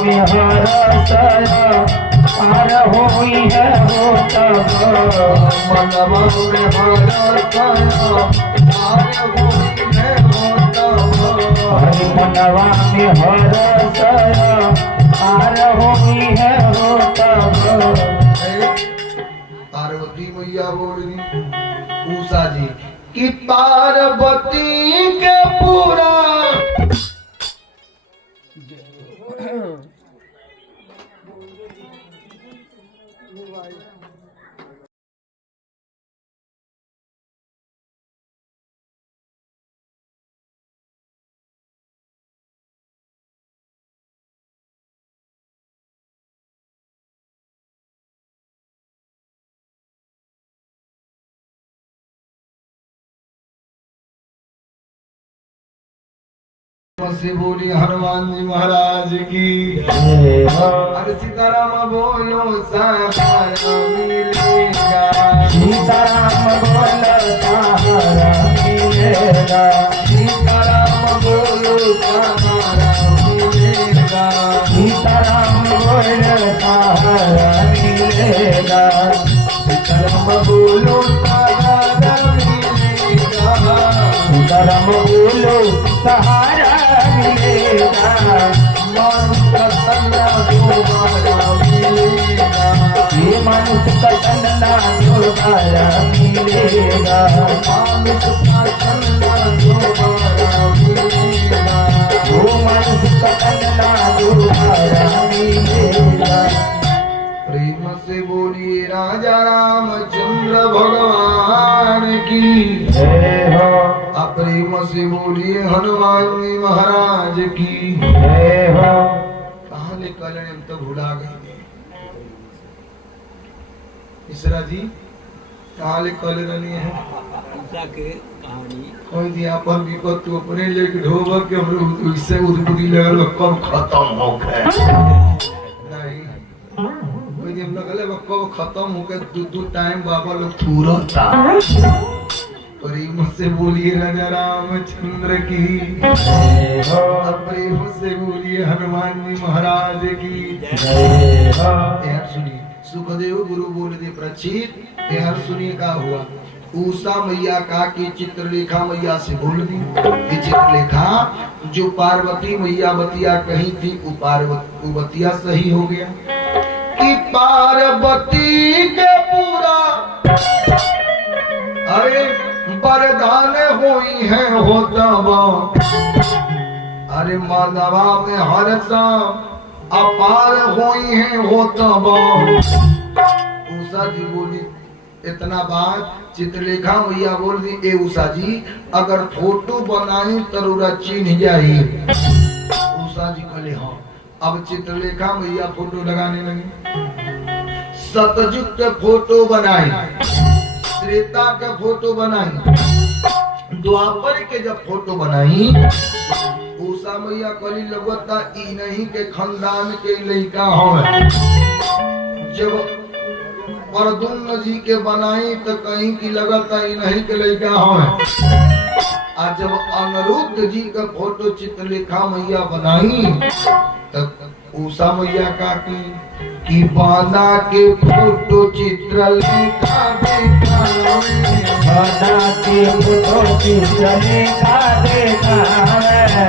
में हरस पार होई है हो तब मनवा में हरस पार होई है हो तब हरि मनवा में हरस पार होई है हो तब पार्वती मैया बोली उषा जी कि पार्वती के पूरा से बोली हनुमान जी महाराज की अरे सीताराम बोलो सहारा मिलेगा सीताराम बोलो सहारा मिलेगा सीताराम बोलो सहारा मिलेगा सीताराम बोलो सहारा मिलेगा सीताराम बोलो सहारा मिलेगा सीताराम बोलो सहारा मिलेगा मानुष का तन्ना दोबारा मिलेगा ये मनुष्य का तन्ना दोबारा मिलेगा मानुष का तन्ना दोबारा मिलेगा वो मनुष्य का तन्ना दोबारा मिलेगा प्रेम से बोलिए राजा रामचंद्र भगवान की जय हो प्रेम से बोलिए हनुमान जी महाराज की जय हो कहाँ निकल रहे हम तो भुला गए मिश्रा जी कहाँ निकल रही है कोई दिया अपन विपत तू अपने लेके ढोबक के हम लोग इससे उधपुरी लगल कब खत्म हो गए नहीं कोई दिन लगल कब खत्म हो गए दू टाइम बाबा लोग थूरा था प्रेम से बोलिए राजा रामचंद्र की प्रेम से बोलिए हनुमान जी महाराज की यार सुनिए सुखदेव गुरु बोल दे प्रचित यार सुनिए का हुआ उषा मैया का की चित्रलेखा मैया से बोल दी कि चित्रलेखा जो पार्वती मैया बतिया कही थी वो बतिया सही हो गया कि पार्वती के पूरा अरे वरदान हुई है होता अरे मानवा में हर्षा अपार हुई है होता उषा जी बोली इतना बात चित्रलेखा मैया बोल दी ए उषा जी अगर फोटो बनाई तरुरा चिन्ह जाई उषा जी कहले हाँ अब चित्रलेखा मैया फोटो लगाने लगी सतयुग के फोटो बनाई त्रेता का फोटो बनाई द्वापर के जब फोटो बनाई उषा मैया कली लगता ई नहीं के खानदान के लड़का हो जब परदुम्न जी के बनाई तो कहीं की लगता ई नहीं के लड़का हो आज जब अनिरुद्ध जी का फोटो चित्रलेखा मैया बनाई तब उषा मैया का की बांधा के फोटो चित्रलेखा बांधा के फोटो चित्रलेखा देखावे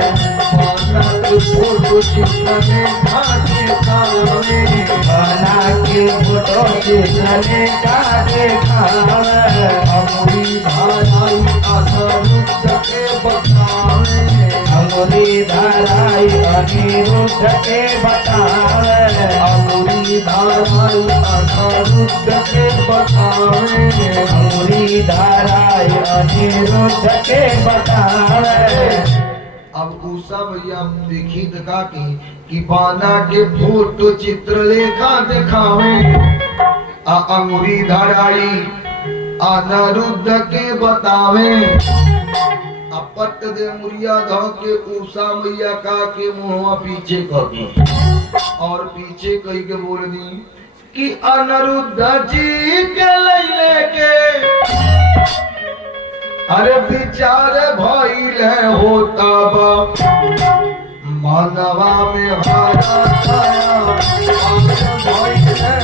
बांधा के फोटो चित्रलेखा देखावे बांधा के फोटो चित्रलेखा देखावे अमरी धाराई अनिरुद्ध के बतावे अमरी धाराई अनिरुद्ध के बतावे अमरी धाराई अनिरुद्ध के बतावे अमरी धाराई अनिरुद्ध के बतावे अब उषा भैया देखी दिखा कि बाना के फोटो चित्रलेखा दिखावे अंगुरी धराई अनिरुद्ध के बतावे अपट दे मुरिया ध के उषा मैया का के मुंहवा पीछे कर दी और पीछे कही के बोल दी कि अनिरुद्ध जी के लैले के अरे विचार भइल है होता मानवा में हारा छाया भाई है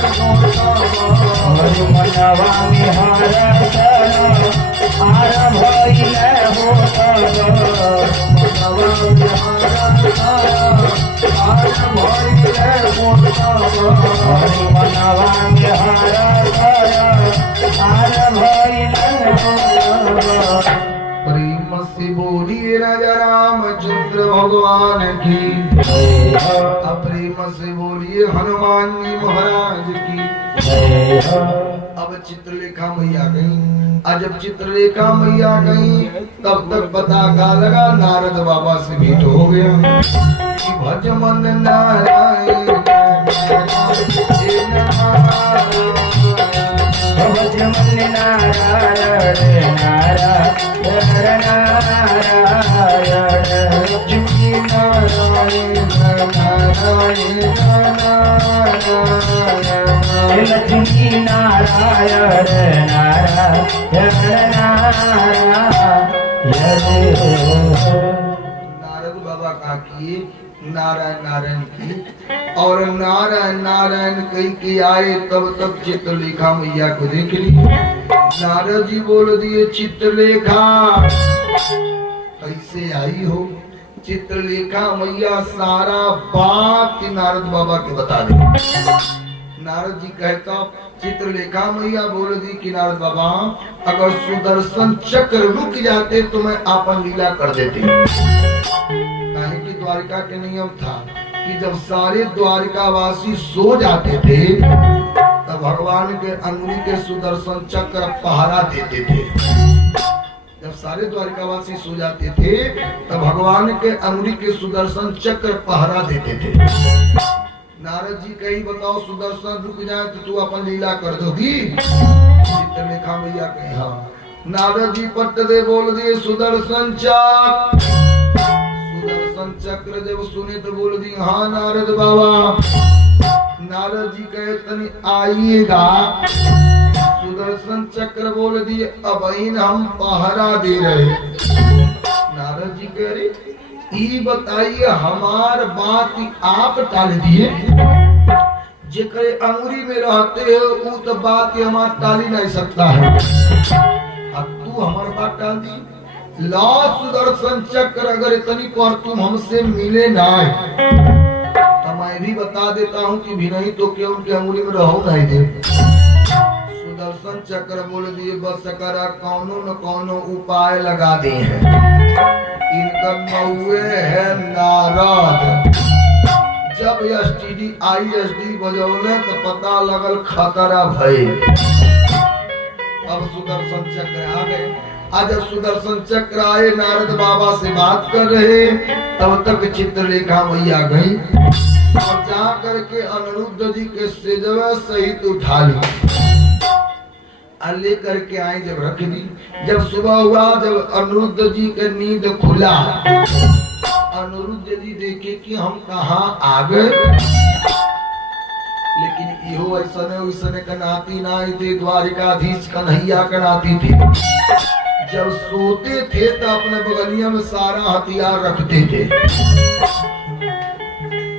और मनवा में हारा भइले होता मानवा में हारा छाया भाई है और मनवा में हारा भइले होता प्रेम से बोलिए राजा रामचंद्र भगवान की प्रेम से बोलिए हनुमान जी महाराज की। अब चित्रलेखा मैया गई। आज जब चित्रलेखा मैया गई तब तक पता का लगा नारद बाबा से भेंट हो गया कि भज मन नारायण भज मन नारायण नारायण लक्ष्मी नारायण नारायण लक्ष्मी नारायण नारद बाबा का किए नारायण नारायण की और नारायण नारायण कही के आए तब तक चित्रलेखा मैया को देख ली। नारद जी बोल दिए चित्रलेखा कैसे आई हो। चित्रलेखा मैया सारा बात नारद बाबा के बता दे। नारद जी कहता चित्रलेखा मैया बोल दी कि नारद बाबा अगर सुदर्शन चक्र रुक जाते तो मैं आपन लीला कर देती। काहे कि द्वारिका के नियम था कि जब सारे द्वारिकावासी सो जाते थे तब भगवान के अंगुली के सुदर्शन चक्र पहरा देते थे। जब सारे द्वारिकावासी सो जाते थे तब भगवान के अंगुली के सुदर्शन चक्र पहरा देते थे। नारद जी कही बताओ सुदर्शन रुक जाए तो तू अपन लीला कर दोगी। चित्रलेखा मैया कही हाँ। नारद जी पट दे बोल दिए सुदर्शन चक्र। सुदर्शन चक्र जब सुने तो बोल दी हाँ नारद बाबा। नारद जी कहे तनी आइएगा। सुदर्शन चक्र बोल दिए अब हम पहरा दे रहे। नारद जी कह रहे ई बताइए हमार बात आप टाल दिए। जेकरे अंगुरी में रहते हो वो तो बात हमार टाली नहीं सकता है। अब तू हमार बात टाल दी। ला सुदर्शन चक्र अगर इतनी पर तुम हमसे मिले ना तो मैं भी बता देता हूँ कि भी नहीं तो क्या उनके अंगुली में रहो नहीं दे। सुदर्शन चक्र बोल दिए बस करा कौनो न कौनो उपाय लगा दे हैं। इनका नौवे है नारद। जब एसटीडी आईएसडी बजौले तो पता लगल खतरा भई। अब सुदर्शन चक्र आ गए। आज जब सुदर्शन चक्र आए नारद बाबा से बात कर रहे तब तक चित्रलेखा मैया गई और जा करके अनिरुद्ध जी के सेजवा सहित उठा ली। ले करके आई जब रख दी। जब सुबह हुआ जब अनिरुद्ध जी के नींद खुला अनिरुद्ध जी देखे कि हम कहाँ आ गए। लेकिन इहो ऐसने कनाती नाई थे। द्वारिकाधीश कन्हैया कनाती थे। जब सोते थे तो अपने बगलिया में सारा हथियार रखते थे।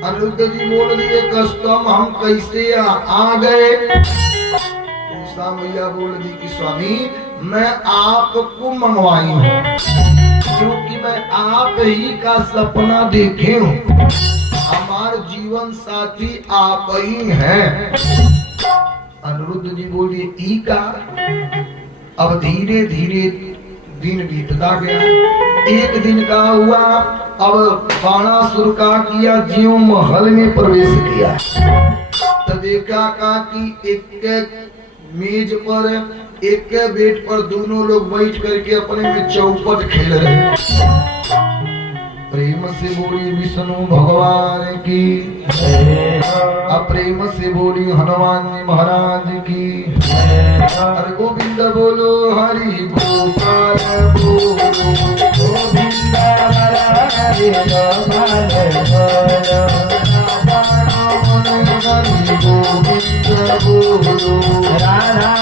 अनिरुद्ध जी बोल दिए कस्टम हम कैसे आ गए। मैया बोल दी कि स्वामी मैं आपको मंगवाई हूँ क्योंकि मैं आप ही का सपना देखे हूँ। हमारे जीवन साथी आप ही हैं। अनिरुद्ध जी बोलिए ई का। अब धीरे धीरे दिन बीतता गया। एक दिन का हुआ अब बाणासुर का किया जीव महल में प्रवेश किया तो देखा का कि एक मेज पर एक बेड पर दोनों लोग बैठ करके अपने में चौपट खेल रहे। प्रेम से बोली विष्णु भगवान की। अप्रेम से बोली हनुमान जी महाराज की। हर गोविंद बोलो हरि गोपाल बोलो गोविंद हरि गोपाल बोलो राधा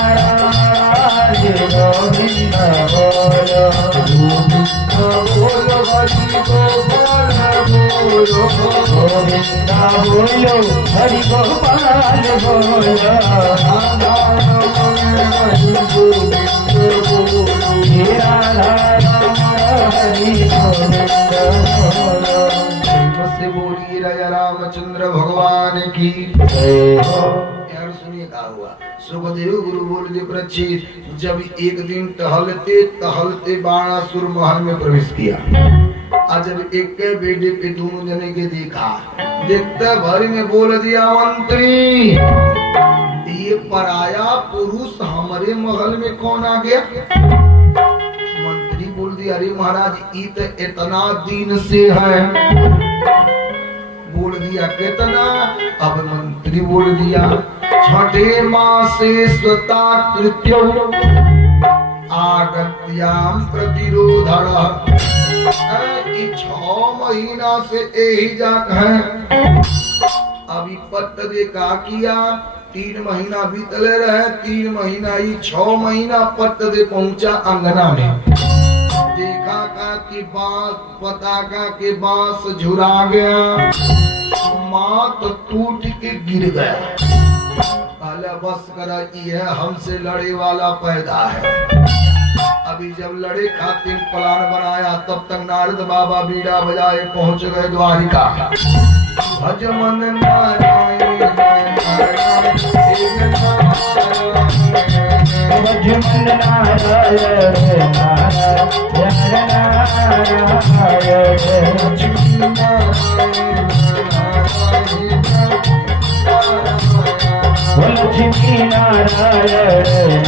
राधे गोविंद बोलो गोविंद बोलो हरि गोपाल बोलो गोविंदा बोलो हरि गोपाल बोलो राधा रमण हरि गोविंद बोलो हे राधा रमण हरि गोविंद बोलो से बोलिए राजा रामचंद्र भगवान की जय हो। यार सुनिए क्या हुआ। सुखदेव गुरु बोल दे प्रचित जब एक दिन टहलते टहलते बाणासुर महल में प्रवेश किया। आज जब एक के बेटे पे दोनों जने के देखा, देखते भर में बोल दिया मंत्री ये पराया पुरुष हमारे महल में कौन आ गया। मंत्री बोल दिया अरे महाराज ये तो इतना दिन से है। बोल दिया कितना। अब मंत्री बोल दिया छठे मासे स्वता कृत्यो आगत्याम प्रतिरोधः। 6 महीना से यही जाग है। अभी पट्ट दे का किया 3 महीना बीतले रहे 3 महीना ही 6 महीना पट्ट दे पहुंचा अंगना में। देखा का कि बांस पताका के बांस झुरा गया, मात टूट के गिर गया। पहले बस करा यह हमसे लड़े वाला पैदा है। अभी जब लड़े खातिर प्लान बनाया तब तक नारद बाबा बीड़ा बजाए पहुंच गए द्वारिका। भज मन नारायण नारायण भजन नारायण लक्ष्मी नारायण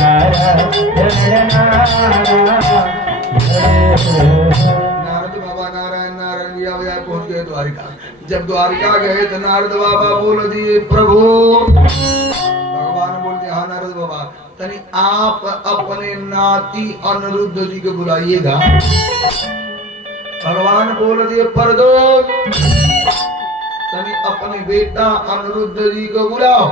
नारद बाबा नारायण नारायण लिया बजाय पहुंच गए द्वारिका। जब द्वारिका गए तो नारद बाबा बोल दिए प्रभु। भगवान बोल दिए हाँ नारद बाबा तनी आप अपने नाती अनिरुद्ध जी को बुलाइएगा। भगवान बोल दिए परदो तनी अपने बेटा अनिरुद्ध जी को बुलाओ।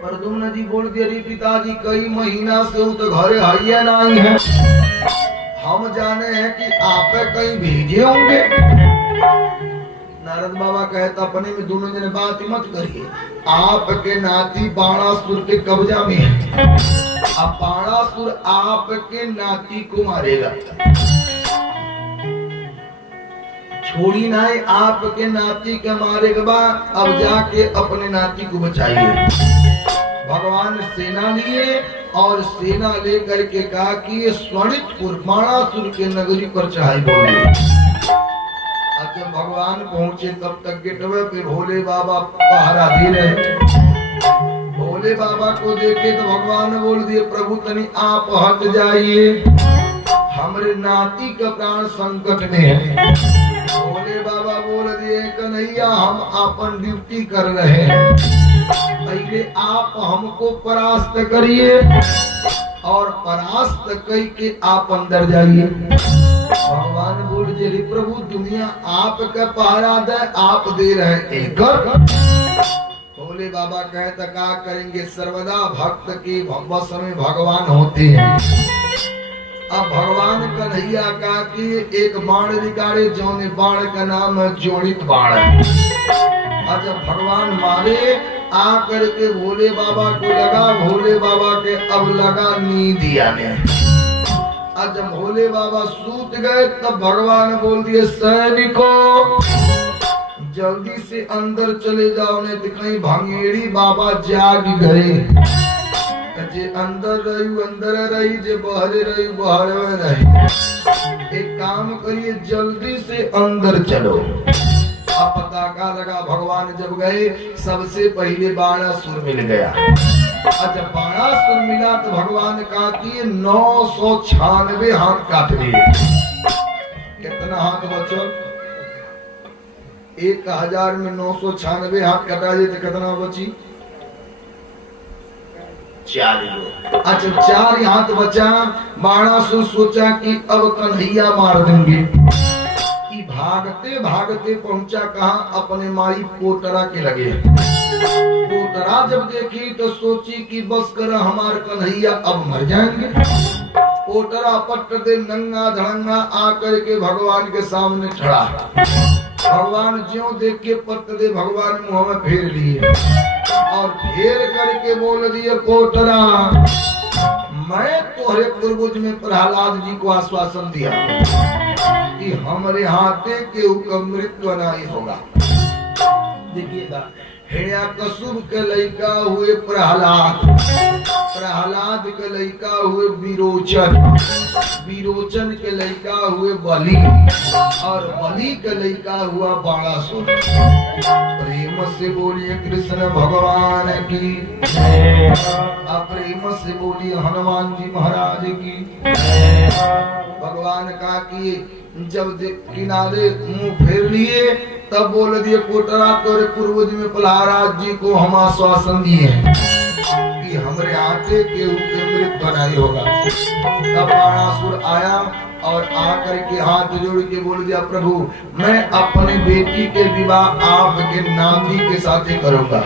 प्रद्युम्न जी बोल दिए अरे पिताजी कई महीना से वो तो घरे आइए नहीं है। हम जाने हैं कि आप कहीं भेजे होंगे। नारद बाबा कहता अपने में दोनों जने बात ही मत करिए। आपके नाती बाणासुर के कब्जा में है। अब बाणासुर आपके नाती को मारेगा। छोड़ी ना आपके नाती के मारे के बाद अब जाके अपने नाती को बचाइए। भगवान सेना लिए और सेना लेकर के कहा कि ये स्वर्णितपुर बाणासुर के नगरी पर चढ़ाई बोलिए। जब भगवान पहुंचे तब तक गेटवे पे भोले बाबा पहरा दे रहे। भोले बाबा को देखे तो भगवान बोल दिए प्रभु तनी आप हट जाइए, हमारे नाती का प्राण संकट में है। भोले बाबा बोल दिए कन्हैया हम अपन ड्यूटी कर रहे हैं, पहले आप हमको परास्त करिए और परास्त करके आप अंदर जाइए। भगवान बोल दिए प्रभु दुनिया आपका पहरा दे आप दे रहे एक। भोले बाबा कहता क्या करेंगे सर्वदा भक्त की बस में भगवान होते हैं। अब भगवान कन्हैया का कि एक बाण निकाले जौने बाण का नाम है जोड़ित बाण। और जब भगवान मारे आ करके भोले बाबा को लगा, भोले बाबा के अब लगा नींद आने। और जब भोले बाबा सूत गए तब भगवान बोल दिए सैनिकों जल्दी से अंदर चले जाओ नहीं तो कहीं भंगेड़ी बाबा जाग गए। जे अंदर रही जे बहरे रही बहरे में रही। एक काम करिए जल्दी से अंदर चलो। अब पता का लगा भगवान जब गए सबसे पहले बाणासुर मिल गया। जब बाणासुर मिला तो भगवान का कि 996 हाथ काट लिए। कितना हाथ बचो 1000 में 996 हाथ कटा जाए तो कितना बची 4। अच्छा 4 हाथ बचा। बाणासुर सोचा कि अब कन्हैया मार देंगे। भागते भागते पहुंचा कहाँ अपने माई पोटरा के लगे। पोटरा जब देखी तो सोची कि बस कर हमार कन्हैया अब मर जाएंगे। पोटरा पट दे नंगा धड़ंगा आकर के भगवान के सामने खड़ा। भगवान ज्यों देख के पत्त दे भगवान मुंह में फेर लिए और फेर करके बोल दिए कोटरा, मैं तोहरे पूर्वज में प्रहलाद जी को आश्वासन दिया कि हमारे हाथे के ऊपर मृत्यु नहीं होगा। देखिएगा हिरण्यकश्यप के लड़का हुए प्रहलाद, प्रहलाद के लड़का हुए विरोचन, विरोचन के लड़का हुए बलि और बलि के लड़का हुआ बाणासुर। प्रेम से बोलिए कृष्ण भगवान की, प्रेम से बोलिए हनुमान जी महाराज की। भगवान का कि जब किनारे मुंह फेर लिए तब बोल दिए कोटरा तोरे पूर्वज में प्रहलाद जी को हम आश्वासन दिए हैं कि हमारे आटे के ऊपर मृत्यु नहीं होगा। तब बाणासुर आया और आकर के हाथ जोड़ के बोल दिया, प्रभु मैं अपने बेटी के विवाह आपके नाती के साथ ही करूंगा।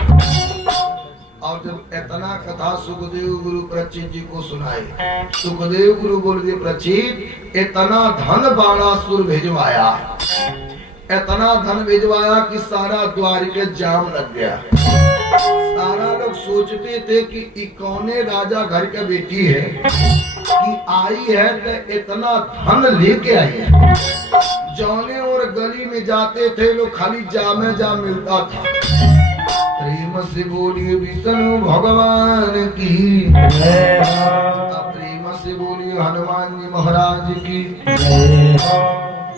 और जब इतना कथा सुखदेव गुरु प्रचित जी को सुनाए, सुखदेव गुरु बोल दिए प्रचित इतना धन बाणासुर भिजवाया, इतना धन भिजवाया कि सारा द्वारिका जाम लग गया। सारा लोग सोचते थे कि कौने राजा घर का बेटी है कि आई है तो इतना धन लेके आई है। जौने और गली में जाते थे लोग खाली जामे जा मिलता था। प्रेम से बोलिए विष्णु भगवान की, प्रेम से बोलिए हनुमान जी महाराज की।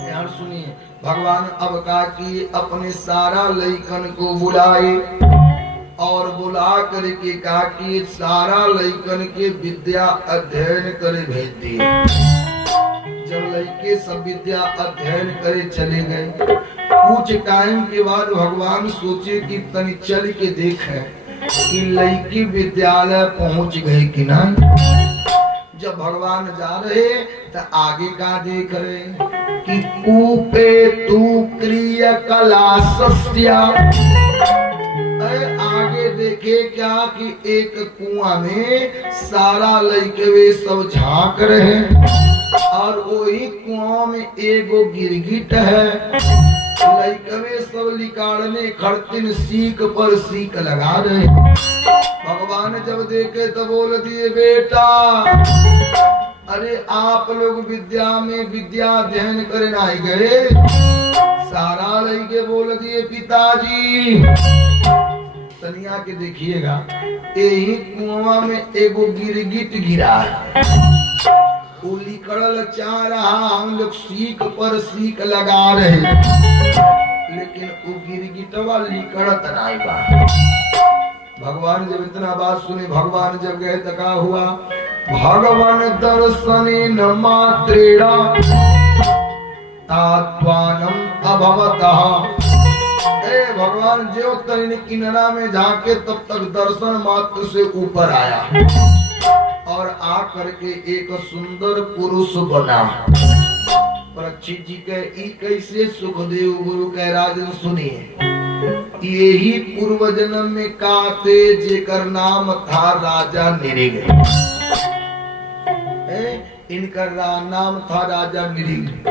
यार सुनिए भगवान अब का कि अपने सारा लइकन को बुलाए और बुला करके कहा कि सारा लइकन के विद्या अध्ययन करे भेज दिए। जब लड़के सब विद्या अध्ययन करे चले गए, कुछ टाइम के बाद भगवान सोचे कि तनी चल के देखें कि लड़की विद्यालय पहुंच गए कि नहीं। जब भगवान जा रहे तो आगे का देख रहे कि कूपे तू क्रिय कला सस्या। आगे देखे क्या कि एक कुआं में सारा लड़के वे सब झांक रहे और वही कुआं में एगो गिरगिट है। लड़के सब लिकाड़ने खड़तिन सीख पर सीख लगा रहे। भगवान जब देखे तो बोल दिए, बेटा अरे आप लोग विद्या में विद्या अध्ययन करे नहीं गए। सारा लड़के बोल दिए, पिताजी तनिया के देखिएगा यही कुआं में एगो गिरगिट गिरा है, वो लिकड़ल चाह रहा, हम लोग सीख पर सीख लगा रहे लेकिन वो गिरगिटवा लिकड़त नहीं बा। भगवान जब इतना बात सुनी, भगवान जब गए तो क्या हुआ, भगवान दर्शने न मात्रेणा तात्वानम अभवतः। भगवान जो तरीने किनारा में जाके तब तक दर्शन मात्र से ऊपर आया और आ करके एक सुंदर पुरुष बना। परीक्षित जी के ई कैसे सुखदेव गुरु कह राजन सुनिए, यही पूर्व जन्म में काते जेकर नाम था राजा निरिग। इनका नाम था राजा निरिग।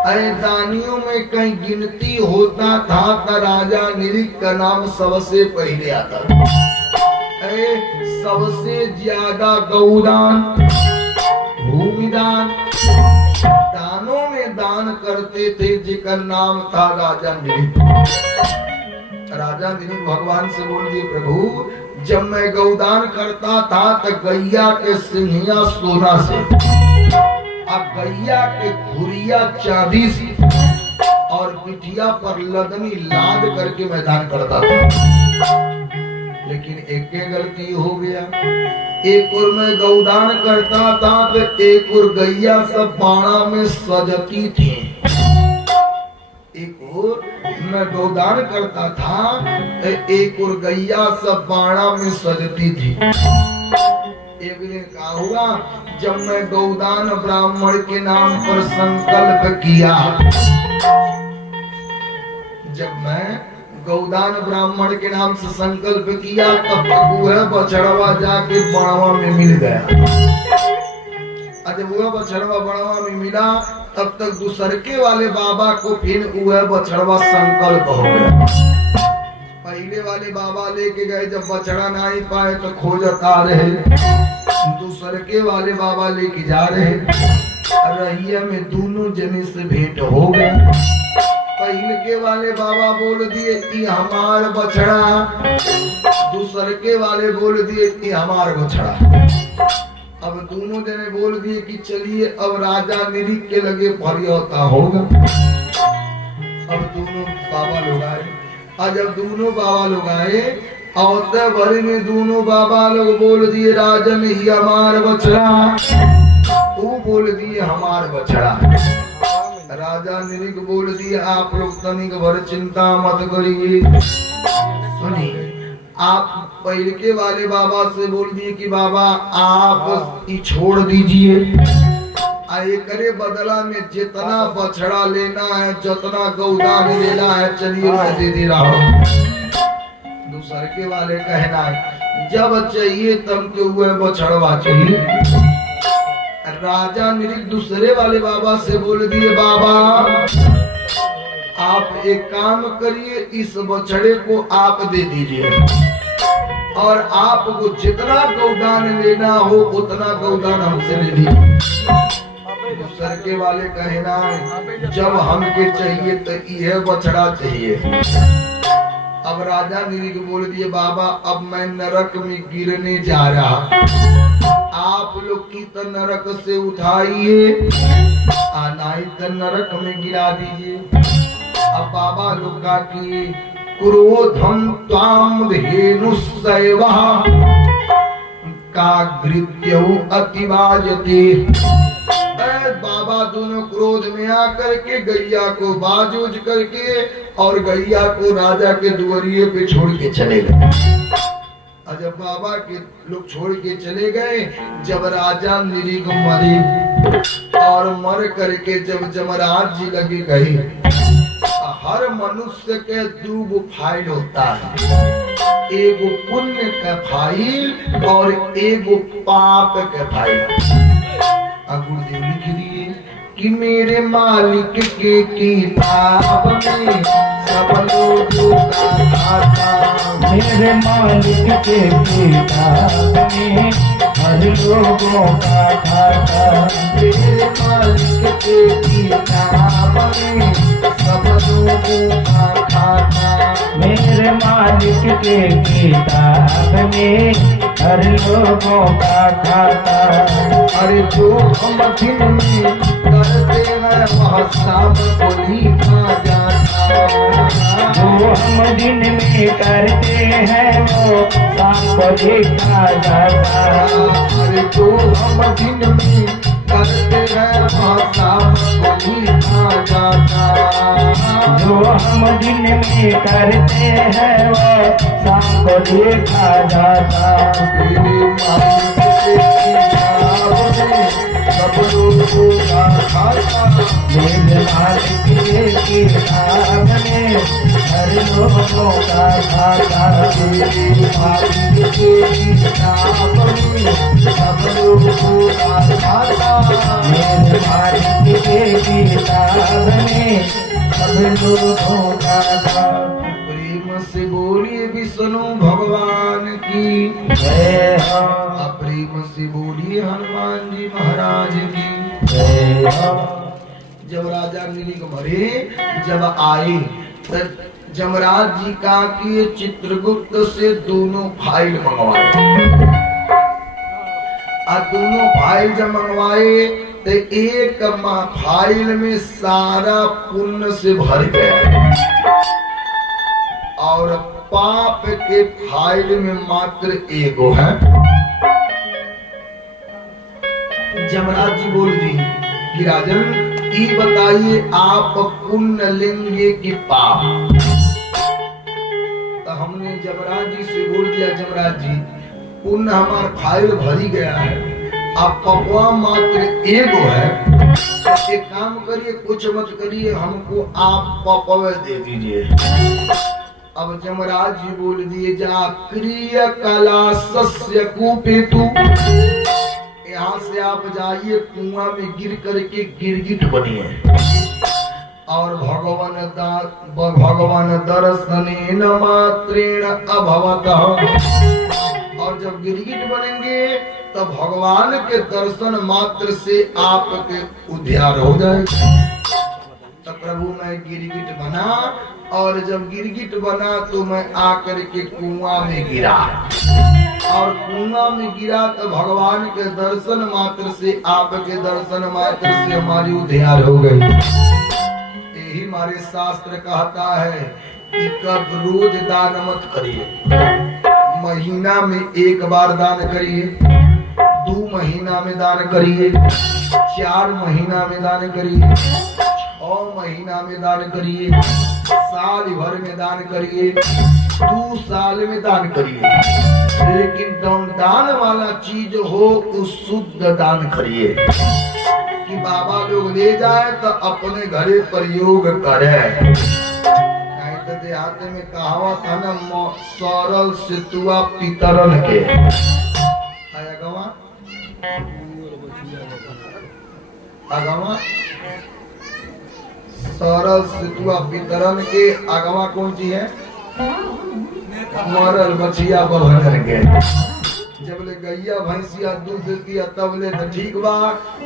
अरे दानियों में कहीं गिनती होता था तो राजा निरिग का नाम सबसे पहले आता था। सबसे ज्यादा गौदान, भूमिदान, दानों में दान करते थे जिकर नाम था राजा निरिग। राजा निरिग भगवान से बोल दिए, प्रभु जब मैं गौदान करता था तो गैया के सिंहिया सोना से, अब गैया के खुरिया चांदी से और पिठिया पर लदनी लाद करके मैं दान करता था। लेकिन एक गलती हो गया, एक और मैं गौदान करता था तो एक और गैया सब बाड़ा में सजती थी। एक और मैं गौदान करता था तो एक और गैया सब बाड़ा में सजती थी। एक दिन क्या हुआ, जब मैं गौदान ब्राह्मण के नाम पर संकल्प किया, जब मैं गौदान ब्राह्मण के नाम से संकल्प किया तब वह बछड़वा जाके बड़वा में मिल गया। जब वह बछड़वा बड़वा में मिला तब तक दूसरके वाले बाबा को फिर वह बछड़वा संकल्प हो गया। पहले वाले बाबा लेके गए, जब बछड़ा ना ही पाए तो खोजत आ रहे। दूसरके वाले बाबा लेके जा रहे, रहिया में दोनों जने से भेंट हो गए। पहले के वाले बाबा बोल दिए कि हमार बछड़ा, दूसरके वाले बोल दिए कि हमार बछड़ा। अब दोनों जने बोल दिए कि चलिए अब राजा निरीख के लगे फरियोता होगा। अब दोनों बाबा लोग आए, और जब दोनों बाबा लोग आए और भरी में दोनों बाबा लोग बोल दिए राजन ही हमार बछड़ा, वो बोल दिए हमार बछड़ा। राजा निरीख बोल दिए आप लोग तनिक भर चिंता मत करिए। सुनिए, आप पहले के वाले बाबा से बोल दिए कि बाबा आप ही छोड़ दीजिए, करे बदला में जितना बछड़ा लेना है, जितना गौदान लेना है, चलिए मैं दे दे रहा हूँ। दूसरे वाले कहना है जब चाहिए तब के हुए बछड़वा चाहिए। राजा निरीख दूसरे वाले बाबा से बोल दिए बाबा आप एक काम करिए, इस बछड़े को आप दे दीजिए और आपको जितना गौदान लेना हो उतना गौदान हमसे ले लीजिए। दूसरे वाले कहना है जब हमके चाहिए तो यह बछड़ा चाहिए। अब राजा निरीख बोल दिए बाबा अब मैं नरक में गिरने जा रहा, आप लोग की तो नरक से उठाइए, नहीं तो नरक में गिरा दीजिए। अब बाबा लोग का कि क्रोधम ताम धेनुसैवः काग्रित्यौ अतिवाजते। बाबा दोनों क्रोध में आकर के गैया को बाजूज करके और गैया को राजा के दुआरिये पे छोड़ के चले गए। जब बाबा के लोग छोड़ के चले गए, जब राजा निरीख मरे और मर करके जब जमराज जी लगे गए, हर मनुष्य के दो फाइल होता है, एगो पुण्य का फाइल और एगो पाप का फाइल। गुरुदेव लिख दिए कि मेरे मालिक के किताब में सब लोगों का खाता, मेरे मालिक के किताब में हर लोगों का खाता, मेरे मालिक के किताब में सब लोगों का खाता, मेरे मालिक के किताब में हर लोगों का खाता। अरे जो हम दिन में करते हैं वह शाम को लिखा जाता, जो हम दिन में करते हैं वो शाम को लिखा जाता। अरे जो हम दिन में करते हैं वह शाम को लिखा जाता, जो हम दिन में करते हैं वो शाम को लिखा जाता। मेरे मालिक के किताब में सब लोगों का खाता, मेरे मालिक के किताब में हर लोगों का खाता, मेरे मालिक के किताब में सब लोगों का खाता, मेरे मालिक के किताब में सब लोगों का खाता। प्रेम से बोलिए विष्णु भगवान की जय हो, प्रेम से बोलिए हनुमान जी महाराज की जय हो। जब राजा निरीख मरे, जब आए तब जमराज जी का कि चित्रगुप्त से दोनों फाइल मंगवाए, और दोनों फाइल जब मंगवाए तो एक फाइल में सारा पुण्य से भर गया और पाप के फाइल में मात्र एगो है। जमराज जी बोल दी कि राजन ये बताइए आप पुण्य लेंगे कि पाप। तो हमने जमराज जी से बोल दिया जमराज जी पुण्य हमारा फाइल भरी गया है, आप पपवा मात्र एगो है, एक काम करिए कुछ मत करिए, हमको आप पपवे दे दीजिए। अब जमराज जी बोल दिए जा क्रिय कला सस्य कुपेतु, यहाँ से आप जाइए कुआं में गिर करके गिरगिट बनिए और भगवान दर्शनेन मात्रेण अभवतः। और जब गिरगिट बनेंगे तब भगवान के दर्शन मात्र से आपके उद्धार हो जाएगा। तो प्रभु मैं गिरगिट बना और जब गिरगिट बना तो मैं आकर के कुआं में गिरा और कुआं में गिरा तो भगवान के दर्शन मात्र से आपके दर्शन मात्र से हमारी उद्धार हो गई। यही हमारे शास्त्र कहता है कि कब रोज दान मत करिए, महीना में एक बार दान करिए, 2 महीना में दान करिए, 4 महीना में दान करिए, 6 महीना में दान करिए, साल भर में दान करिए, 2 साल में दान करिए, लेकिन दान वाला चीज हो उस शुद्ध दान करिए कि बाबा लोग ले जाए तो अपने घरे प्रयोग करे। नहीं तो देहात में कहावत है ना, सरल सितुआ पितरन के अगवा सरल सितुआ पितरन के अगवा कौन चीज है? मरल बछिया बभन के। जब ले गैया भैंसिया दूध देती है तब ले तो ठीक बा,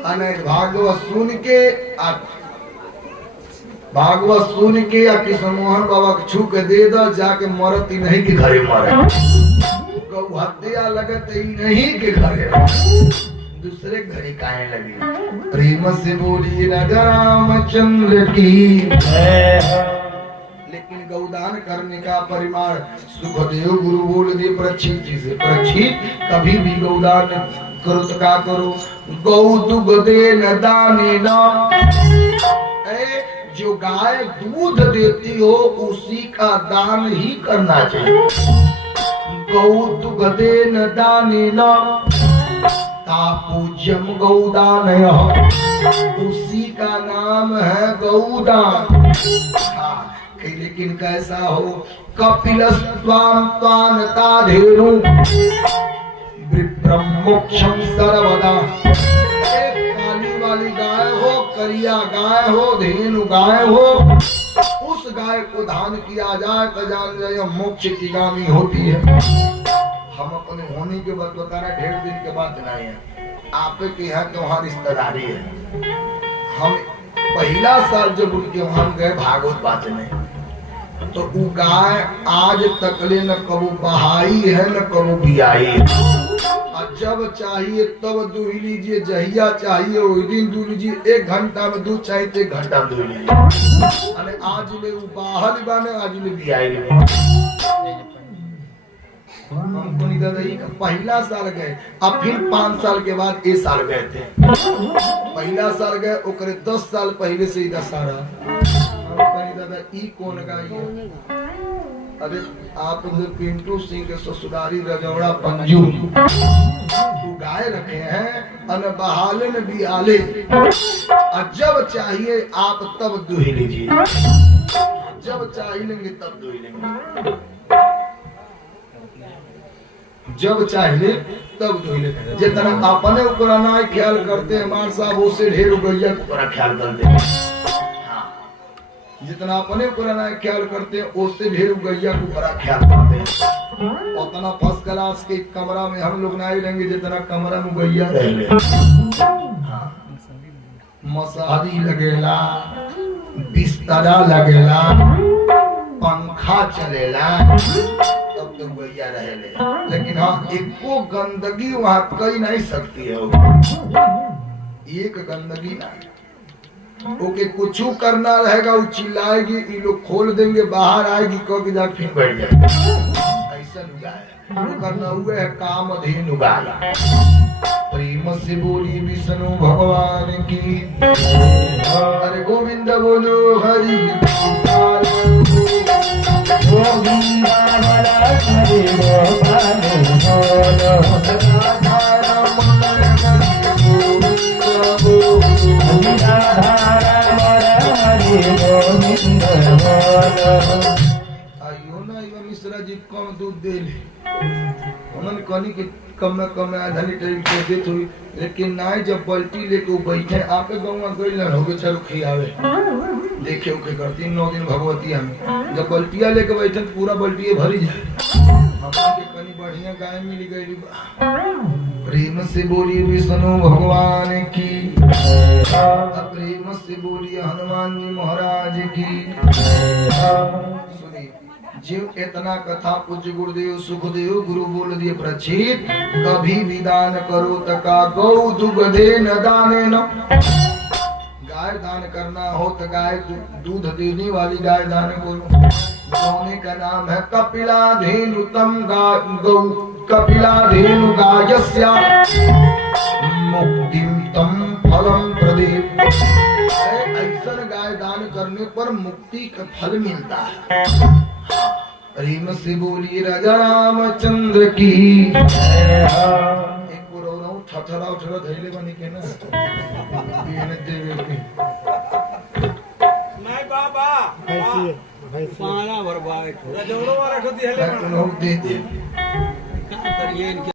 अनेक भागवत सुन के या किशन मोहन बाबा के छू के दे दो, जाके मरत ही नहीं के घरे मरे, गौ हत्या लगत ही नहीं के घरे, दूसरे घरे काहे लगी। प्रेम से बोली राजा रामचंद्र की। लेकिन गौदान करने का परिमाण सुखदेव गुरु बोल दे परीक्षित जी से, परीक्षित कभी भी गौदान करो तो क्या करो, गौ दुग्धे न दाने न, जो गाय दूध देती हो उसी का दान ही करना चाहिए। गौ दुग्धे न दाने न तापूज्यम गौदान, उसी का नाम है गौदान। लेकिन कैसा हो, कपिलस्त्वां ताधेनु विप्रम मोक्षम सर्वदा। काली वाली गाय हो, करिया गाय हो, धेनु गाय हो, उस गाय को दान किया जाए तो जान जाए मोक्ष की गामी होती है। हम अपने होने के बाद बता रहे, 1.5 दिन के बाद नहीं है आपके यहाँ त्योहार रिश्तेदारी है। हम पहला साल जब उनके वहां गए भागवत बांटने, तो वो गाय आज तक ले न कबू बहाई है न कबू बियाई है। और जब चाहिए तब दूध लीजिए, जहिया चाहिए वही दिन दूध लीजिए, 1 घंटा में दूध चाहिए तो 1 घंटा में दूध लीजिए। अरे आज ले वो बाहर बाने, आज ले बियाई पहला साल गए, अब फिर 5 साल के बाद ये साल गए थे। पहला साल गए, ओकरे 10 साल पहले से ही दशहरा। दादा ई कौन गाय है? अरे आप पिंटू सिंह के ससुरारी रजौड़ा पंजू गाय रखे हैं, अन बहाले न बियाले, और जब चाहिए आप तब दूध लीजिए, जब चाहिए लेंगे तब दूध लेंगे, जब चाहिए तब धोइले। जितना अपने ऊपर ना ख्याल करते हैं मार साहब, उससे ढेर गैया ऊपर ख्याल करते हैं। हाँ, जितना अपने ऊपर ना ख्याल करते हैं उससे ढेर गैया को ऊपर ख्याल करते हैं। उतना फर्स्ट क्लास के कमरा में हम लोग नहीं रहेंगे जितना कमरा में गैया रहे। हाँ, मसारी लगेला, बिस्तरा लगेला, पंखा चलेला, तब तो गैया रहेले। लेकिन हाँ, एको गंदगी वहां कही नहीं सकती है, एक गंदगी नहीं। ओके कुछ करना रहेगा, वो चिल्लाएगी, ये लोग खोल देंगे, बाहर आएगी, कह के जा फिर बैठ जाएगी। ऐसा लुगाया करना हुआ है काम धेनु लुगाया। प्रेम से बोली विष्णु भगवान की, अरे गोविंद बोलो हरि गोविंद हरि गोपाल आइयो ना मिश्रा जी जी कम दूध दे ले उन्होंने कहनी कि कम में आधा लीटर के देत हुई, लेकिन नाई जब बल्टी लेके वो बैठे आपके गाँव में गई हो गए चलो खियावे देखे उखे करती 9 दिन भगवती हमें जब बल्टिया लेके बैठे तो पूरा बल्टिए भरी जाए हमारे के कनी बढ़िया गाय मिल गई। प्रेम से बोली विष्णु भगवान की, प्रेम से बोली हनुमान जी महाराज की। सुनिए जीव इतना कथा पूज्य गुरुदेव सुखदेव गुरु बोल दिए प्रचित, कभी भी दान करो तका गौ दुग्धे न दाने न। गाय दान करना हो तो गाय दूध देने वाली गाय दान करो। सोने का नाम है कपिलाधेनुतम गौ कपिलाधेनु गायस्या मुक्तिम तम फलम प्रदे। ऐसा गाय दान करने पर मुक्ति का फल मिलता है। प्रेम से बोलिए राजा रामचंद्र की। एक पुरौना ठठरा उठरा धैले बनी के ना बिन देवे के नहीं बाबा भैंसी पाना भरवाए रजोड़ो वाला ठोती है मैं दे दे करिए इनके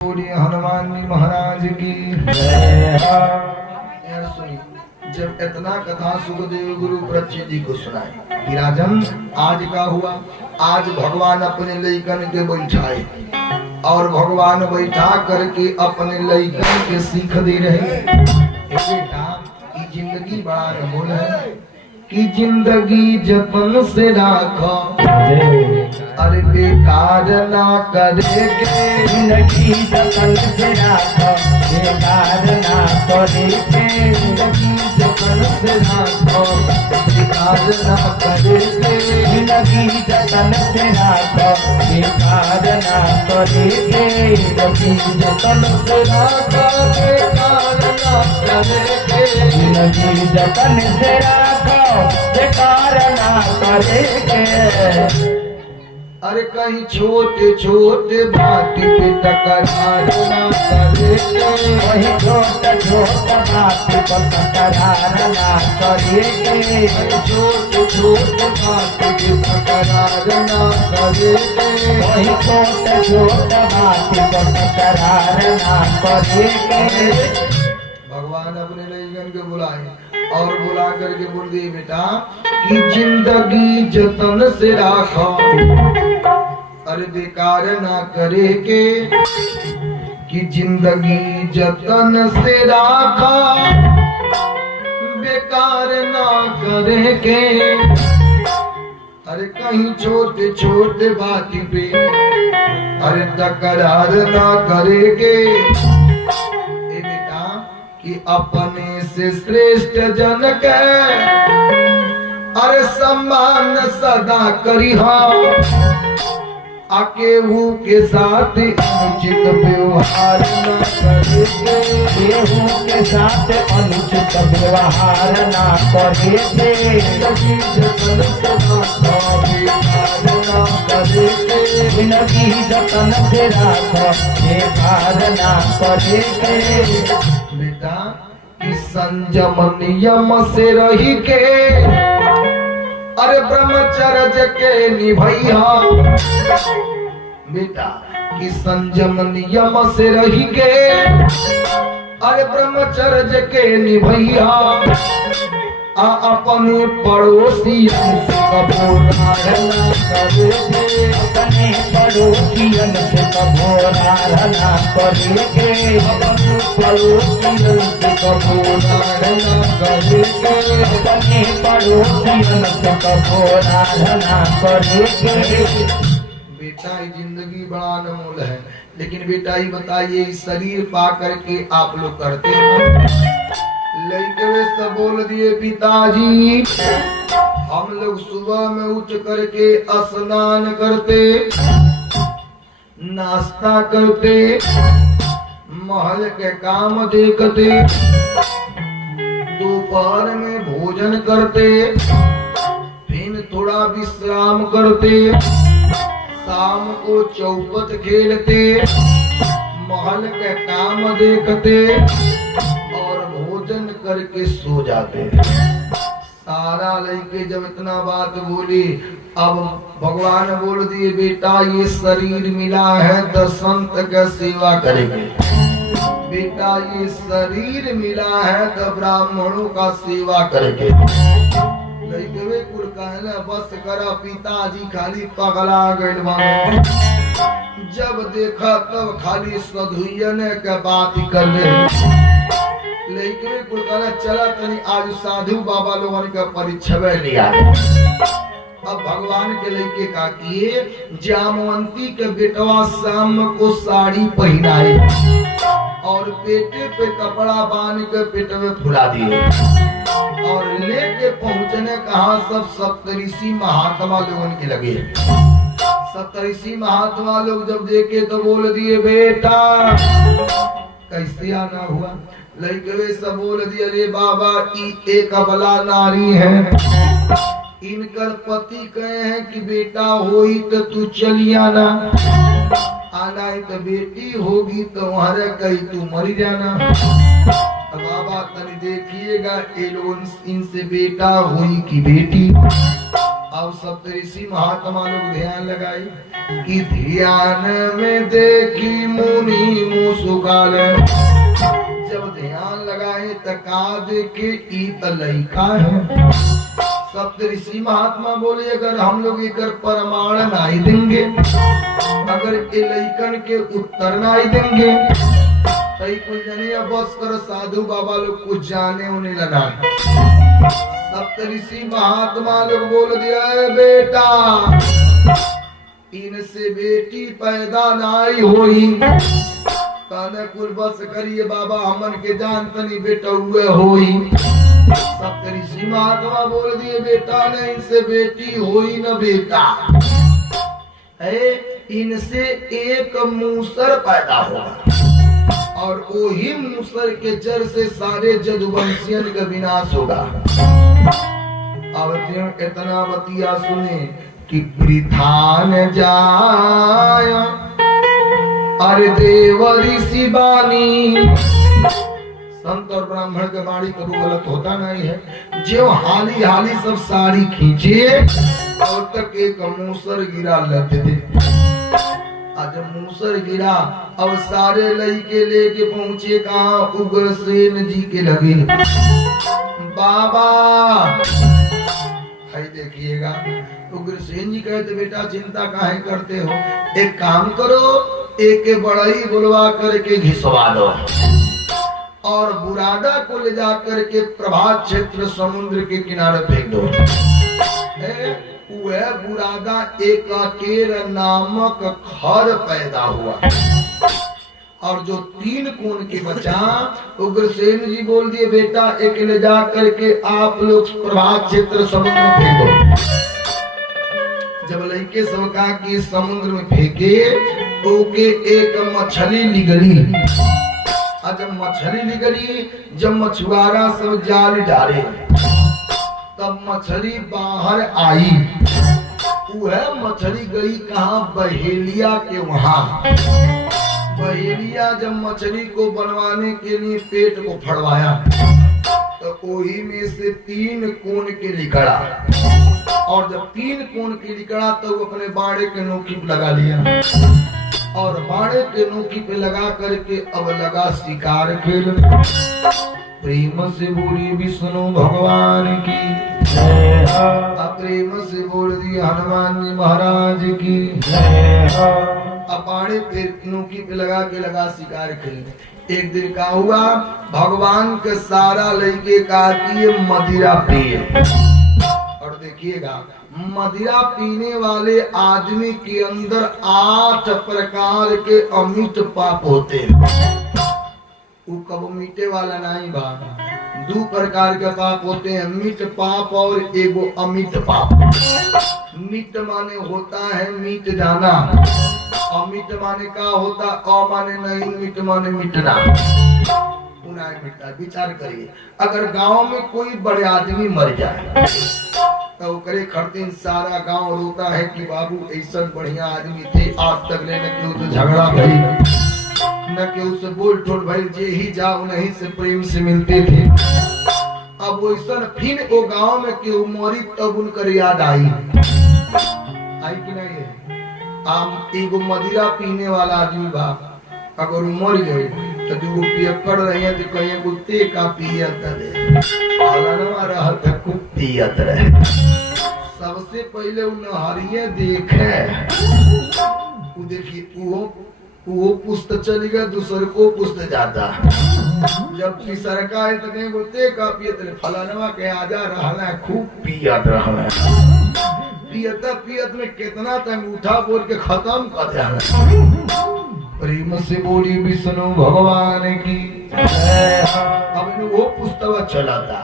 बोलिए हनुमान जी महाराज की। यार सुनिए जब इतना कथा सुखदेव गुरु प्रचित जी को सुनाए कि राजन आज का हुआ, आज भगवान अपने लइकन के बैठाए और भगवान बैठा करके अपने लइकन के सीख दे रहे। बेटा की जिंदगी बड़ा अनमोल है कि जिंदगी जतन से राखो, अरे बेकार ना करे के जिंदगी जतन से राखो, बेकार ना करे के जिंदगी जतन से राखो, बेकार ना करे के जिंदगी जतन से राखो, बेकार ना करे के जिंदगी जतन से राखो, बेकार ना करे के जिंदगी जतन से राखो, बेकार ना करे के। अरे कहीं छोटे छोटे बात पे तकरार ना करे के वही छोटा छोटा बात पर तकरार ना करे के। छोटे छोटे बात पे तकरार ना करे के वही छोटा छोटा बात पर तकरार ना करे के। भगवान अपने लइकन के बुलाए और बुला करके बोल दिए बेटा कि जिंदगी जतन से राखो, अरे बेकार ना करे के कि जिंदगी जतन से राखो, बेकार ना करे के। अरे कहीं छोटे छोटे बात पे अरे तकरार ना करे के। कि अपने से श्रेष्ठ जन के अरे सम्मान सदा करी केहू के साथ अनुचित व्यवहार न करे के। केहू के साथ अनुचित व्यवहार ना करे के। जिंदगी जतन से राखो, बेकार ना करे के जिंदगी जतन से राखो, बेकार ना करे के। बेटा इस संयम नियम से रही के अरे ब्रह्मचर्य के निभैया। बेटा कि संयम नियम से रही के अरे ब्रह्मचर्य के निभैया। अपने पड़ोसियन से कबो नार ना करे के। अपने पड़ोसियन से कबो नार ना करे के। अपने पड़ोसियन से कबो नार ना करे के। अपने पड़ोसियन से कबो नार ना करे के। बेटा ये जिंदगी बड़ा अनमोल है, लेकिन बेटा ये बताइए शरीर पा करके आप लोग करते हैं। लड़के वे सब बोल दिए पिताजी हम लोग सुबह में उठ करके स्नान करते, नाश्ता करते, महल के काम देखते, दोपहर में भोजन करते, फिर थोड़ा विश्राम करते, शाम को चौपट खेलते, महल के काम देखते और भोजन करके सो जाते। सारा लड़के जब इतना बात बोली, अब भगवान बोल दिए बेटा ये शरीर मिला है तो संत का सेवा करेंगे, बेटा ये शरीर मिला है तो ब्राह्मणों का सेवा करेंगे। लड़के कुल कहले बस करा, पिताजी खाली पगला गइल बाने। जब देखा तब खाली सधुयन के बात कर रहे। लेकिन कुल कहले चला तनी आज साधु बाबा लोगन का परीक्षा लिया। अब भगवान के लड़के का किए, जामवंती के बेटवा शाम को साड़ी पहनाए और पेटे पे कपड़ा बांध के पेट में फुला दिए और लेके पहुंचने कहा सब सप्तऋषि महात्मा लोगन के लगे। सप्तऋषि महात्मा लोग जब देखे तो बोल दिए बेटा कैसे आना हुआ। लड़के सब बोल दिया अरे बाबा एक अबला नारी है, इनकर पति कहे हैं कि बेटा होई तो तू चली आना, आना ही तो बेटी होगी तो तुम्हारे कहीं तू मर जाना। बाबा तनी देखिएगा ये लोग इनसे बेटा हुई कि बेटी। अब सप्तऋषि महात्मा लोग ध्यान लगाई कि ध्यान में देखी मुनि मुसुकाल। जब ध्यान लगाए तका देखे ई तो लड़का है। सप्तऋषि महात्मा बोले अगर हम लोग एकर प्रमाण नहीं देंगे, अगर ये लड़कन के उत्तर नहीं देंगे तो कुछ जनिया बस कर साधु बाबा लोग कुछ जाने उन्हें लगा। सप्तऋषि महात्मा लोग बोल दिया बेटा इनसे बेटी पैदा नहीं होई, कहने कुल बस करिए बाबा हमन के जान तनी बेटा हुए होई। सप्तऋषि महात्मा बोल दिए बेटा ने इनसे बेटी होई न बेटा है, इनसे एक मूसर पैदा होगा और वही मूसर के जड़ से सारे जदुवंशियन का विनाश होगा। अब इतना बतिया सुने कि वृथा न जाय अरे देव ऋषि बानी। संत और ब्राह्मण के वाणी कभी गलत होता नहीं है। जो हाली हाली सब साड़ी खींचे और तक एक मूसर गिरा लेते थे। आज मूसर गिरा अब सारे लड़के लेके पहुंचे कहा उग्रसेन जी के लगे। बाबा है देखिएगा उग्रसेन जी कहते बेटा चिंता काहे करते हो, एक काम करो एक बड़ाई बुलवा करके घिसवा दो और बुरादा को ले जा करके प्रभात क्षेत्र समुद्र के किनारे फेंक दो। वह बुरादा एक अकेर नामक खर पैदा हुआ और जो 3 कोण के बचा। उग्रसेन जी बोल दिए बेटा एक ले जा करके आप लोग प्रभात क्षेत्र समुद्र में फेंक दो। जब लड़के सबका की समुद्र में फेंके तो के एक मछली निकली। जब मछली निकली, जब मछुआरा सब जाल डाले तब मछली बाहर आई। वह मछली गई कहाँ, बहेलिया के वहां। बहेलिया जब मछली को बनवाने के लिए पेट को फड़वाया तो वही में से 3 कोण के निकला और जब 3 कोण के निकला तो वो अपने बाड़े के नोकी पे लगा लिया और बाड़े के नोकी पे लगा करके अब लगा शिकार खेल। प्रेम से बोली विष्णु भगवान की, प्रेम से बोल दी हनुमान जी महाराज की। बाड़े पे नोकी पे लगा शिकार खेल। एक दिन का हुआ भगवान के सारा लड़के का कि मदिरा प्रिय। और देखिएगा मदिरा पीने वाले आदमी के अंदर 8 प्रकार के अमिट पाप होते हैं। वो कब मीठे वाला नहीं बा, 2 प्रकार के पाप होते हैं, मीठ पाप और एगो अमिट पाप। मीठ माने होता है मीठ जाना, अमिट माने का होता अ माने नहीं, मीठ माने मिटना। विचार करिए अगर गांव में कोई बड़े आदमी मर जाए तो करे खड़तीन सारा गांव रोता है कि बाबू ऐसा बढ़िया आदमी थे, आज तक ने क्यों तो झगड़ा भई न क्यों से बोल ठोल भई, जे ही जाओ नहीं से प्रेम से मिलते थे। अब वैसा फिर वो गांव में क्यों मरी तब उनकर याद आई कि नहीं है। आम एगो मदिरा पीने वाला आदमी बा, अगर मर गए तो दूगो पियक्कड़ रहे तो कहीं कुत्ते का पियत रहे, अलनवा रहत खूब पियत रहे। सबसे पहले उन नहरिये देखे, वो देखिए वो पुस्त चली गया, दूसरे को पुस्त जाता। जब तीसरा का है तो कहीं कुत्ते का पियत रहे, फलानवा के आजा रहना खूब पियत रहना। पियत में कितना टाइम उठा बोल के खत्म कर दिया। प्रेम से बोली विष्णु भगवान की। अब वो पुस्तक चला था,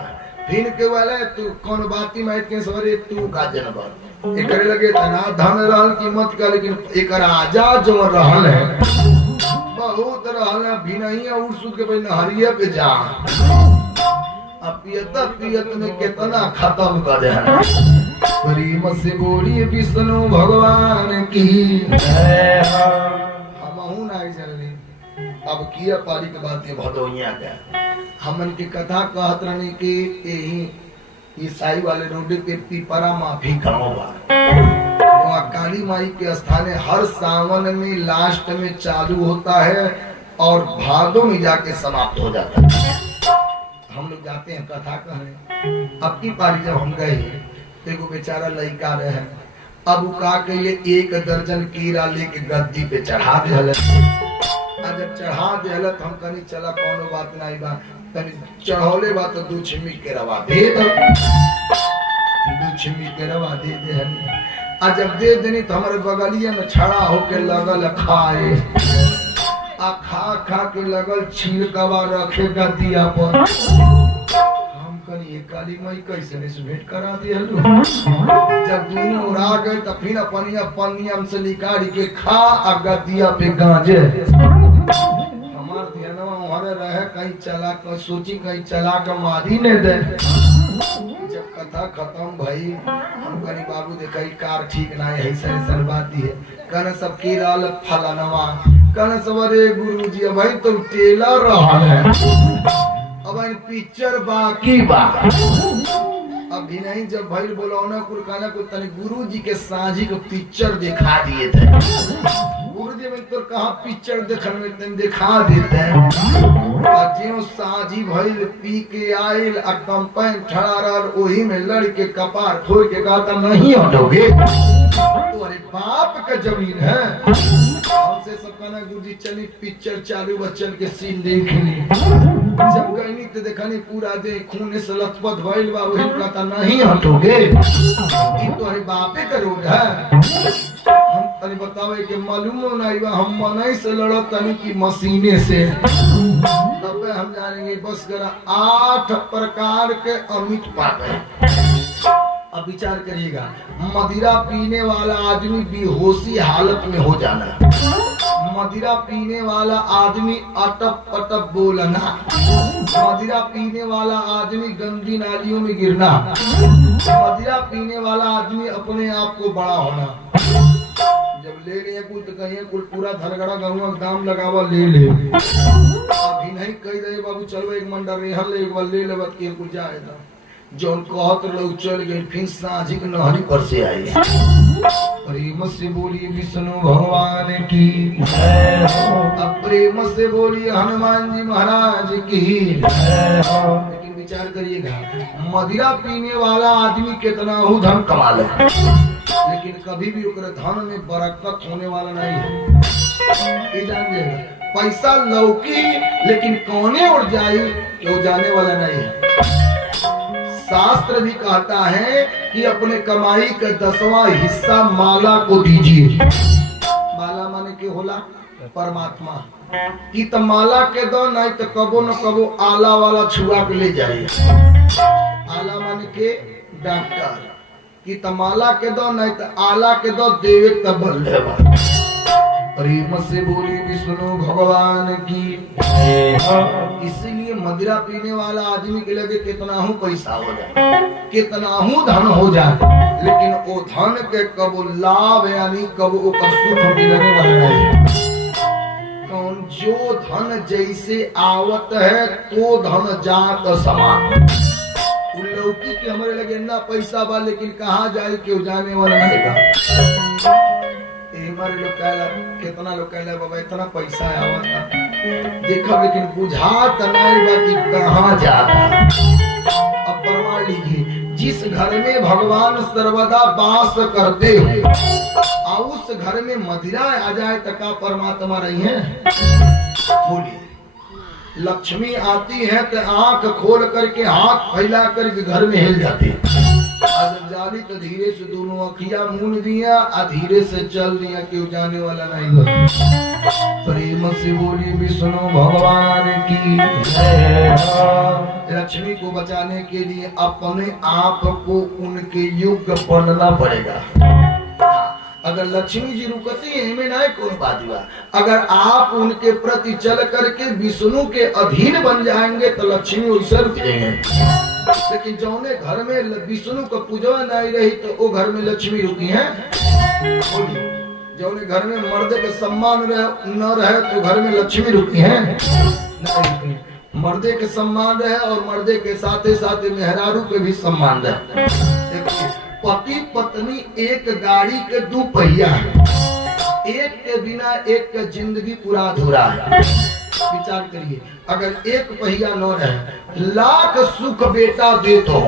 फिर के वाले तू कौन बाती माइट के सवरे तू का जनबर एकरे लगे तना धन रहल कीमत का, लेकिन एक राजा जो रहल है बहुत रहल है भी नहीं है। उड़ सुध के भाई नहरिया पे जा, अब पियत में कितना खत्म कर दे। प्रेम से बोली विष्णु भगवान की। हमहू नहीं चलनी अब किया पारी के बात ये भदोइया का हमन की कथा कहत रहने के यही ईसाई वाले रोड पे पीपरा माफी गाँव बा, काली माई के स्थान हर सावन में लास्ट में चालू होता है और भादों में जाके समाप्त हो जाता है। हम लोग जाते हैं कथा कहने। अब की पारी जब हम गए एगो बेचारा लड़का रहे, अब का कहिए 1 दर्जन कीड़ा लेके गद्दी पे चढ़ा दे। जब चढ़ा दे हम कहीं चला कोनो बात नहीं बा, तनी चढ़ौले बा तो 2 छिमी के रवा दे दो, 2 छिमी के रवा दे दे। आ जब दे देनी तो हमारे बगलिया में छड़ा होके लगल खाए, आ खा के लगल छिलकवा रखे गद्दिया पर। हम कहीं ये काली माई कैसे नहीं भेंट करा दिया। जब दोनों उड़ा गए तो फिर अपनिया पनिया से निकाल के खा आ गद्दिया पे गांजे। हमार ध्यानवा वहां रहे कहीं चला कर सोची कहीं चला कर मारी ने दे। जब कथा खत्म भई हम कहीं बाबू देखा कार ठीक ना है, ऐसा बात है। कहना सब की राल फलानवा, कहना सब अरे गुरुजी भाई तुम टेलर रहा है, अब पिक्चर बाकी बा। अभी नहीं जब भाई बोलौना कुल कहना को तनी गुरुजी के साझी को पिक्चर दिखा दिए थे। गुरुजी में तो कहाँ पिक्चर देखने में तन दिखा देते हैं। जो साझी भाई पी के आयल आ कंपाइन ठड़ा वही में लड़ के कपार ठोड़ के कहता नहीं हटोगे, तुम्हारे बाप का जमीन है। हमसे सब कहना गुरुजी चली पिक्चर चालू बच्चन के सीन देख ली। जब गई तो देखा नहीं पूरा दे खून से लथपथ भइल बा, वही कहता नहीं हटोगे, ये तो अरे बापे का रोग है। हम तनी बतावे कि मालूम नहीं बा हम मनाई से लड़त तनी की मशीने से। तब हम जानेंगे बस करा 8 प्रकार के अमिट पाते। अब विचार करिएगा, मदिरा पीने वाला आदमी बेहोशी हालत में हो जाना, मदिरा पीने वाला आदमी अटप पटप बोलना, मदिरा पीने वाला आदमी गंदी नालियों में गिरना, मदिरा पीने वाला आदमी अपने आप को बड़ा होना। जब ले गए कुल तो कहिए कुल पूरा धरगड़ा गाँव दाम लगावा ले ले। अभी नहीं कही रहे बाबू चलो एक मंडल रेहल एक बार ले लेवा के कुल जाएगा। जो कहत लोग चल गए फिर साझी के नहरी पर से आई। प्रेम से बोली विष्णु भगवान की, प्रेम से बोली हनुमान जी महाराज की। लेकिन विचार करिएगा, मदिरा पीने वाला आदमी कितना हो धन कमा ले, लेकिन कभी भी उकर धन में बरकत होने वाला नहीं है। ये जान लीजिएगा, पैसा लौकी लेकिन कौने उड़ जाए वो जाने वाला नहीं है। शास्त्र भी कहता है कि अपने कमाई का 10वां हिस्सा माला को दीजिए। माला माने के होला परमात्मा की, तो माला के दो नहीं तो कबो न कबो आला वाला छुआ के ले जाइए। आला माने के डॉक्टर की, तो माला के दो नहीं तो आला के दो देवे तब प्रेम से बोली विष्णु भगवान की। इसीलिए मदिरा पीने वाला आदमी के लगे कितना हूँ पैसा हो जाए, कितना हूँ धन हो जाए, लेकिन वो धन के कब लाभ यानी कब वो सुख मिलने वाला नहीं। कौन जो धन जैसे आवत है तो धन जात समान। लौकी के हमारे लगे ना पैसा बा, लेकिन कहाँ जाए क्यों जाने वाला नहीं का। हमारे लोग कहला, कितना लोग कहला बाबा इतना पैसा आवता देखा, लेकिन बुझात नहीं बा कि कहाँ जाता। अब प्रमाण लीजिए, जिस घर में भगवान सर्वदा वास करते हो और उस घर में मदिरा आ जाए तो का परमात्मा रही है? बोलिए, लक्ष्मी आती है तो आंख खोल करके हाथ फैला करके घर में हिल जाती है। जब जाली तो धीरे से दोनों अखियां मूंद दिया और धीरे से चल दिया, क्यों जाने वाला नहीं हो। प्रेम से बोली विष्णु भगवान की जय। लक्ष्मी को बचाने के लिए अपने आप को उनके युग बनना पड़ेगा। अगर लक्ष्मी जी रुकती है में नहीं कोई बात हुआ, अगर आप उनके प्रति चल करके विष्णु के अधीन बन जाएंगे तो लक्ष्मी वैसे रुक जाएंगे। लेकिन जौने घर में विष्णु का पूजा नहीं रही तो वो घर में लक्ष्मी रुकी है। जौने घर में मर्द के सम्मान न रहे तो घर में लक्ष्मी रुकी है नहीं रुकी। मर्दे के सम्मान रहे और मर्दे के साथे साथे मेहरारू के भी सम्मान रहे। पति पत्नी एक गाड़ी के दो पहिया है, एक के बिना एक का जिंदगी पूरा अधूरा है। विचार करिए, अगर एक पहिया न रहे, लाख सुख बेटा दे तो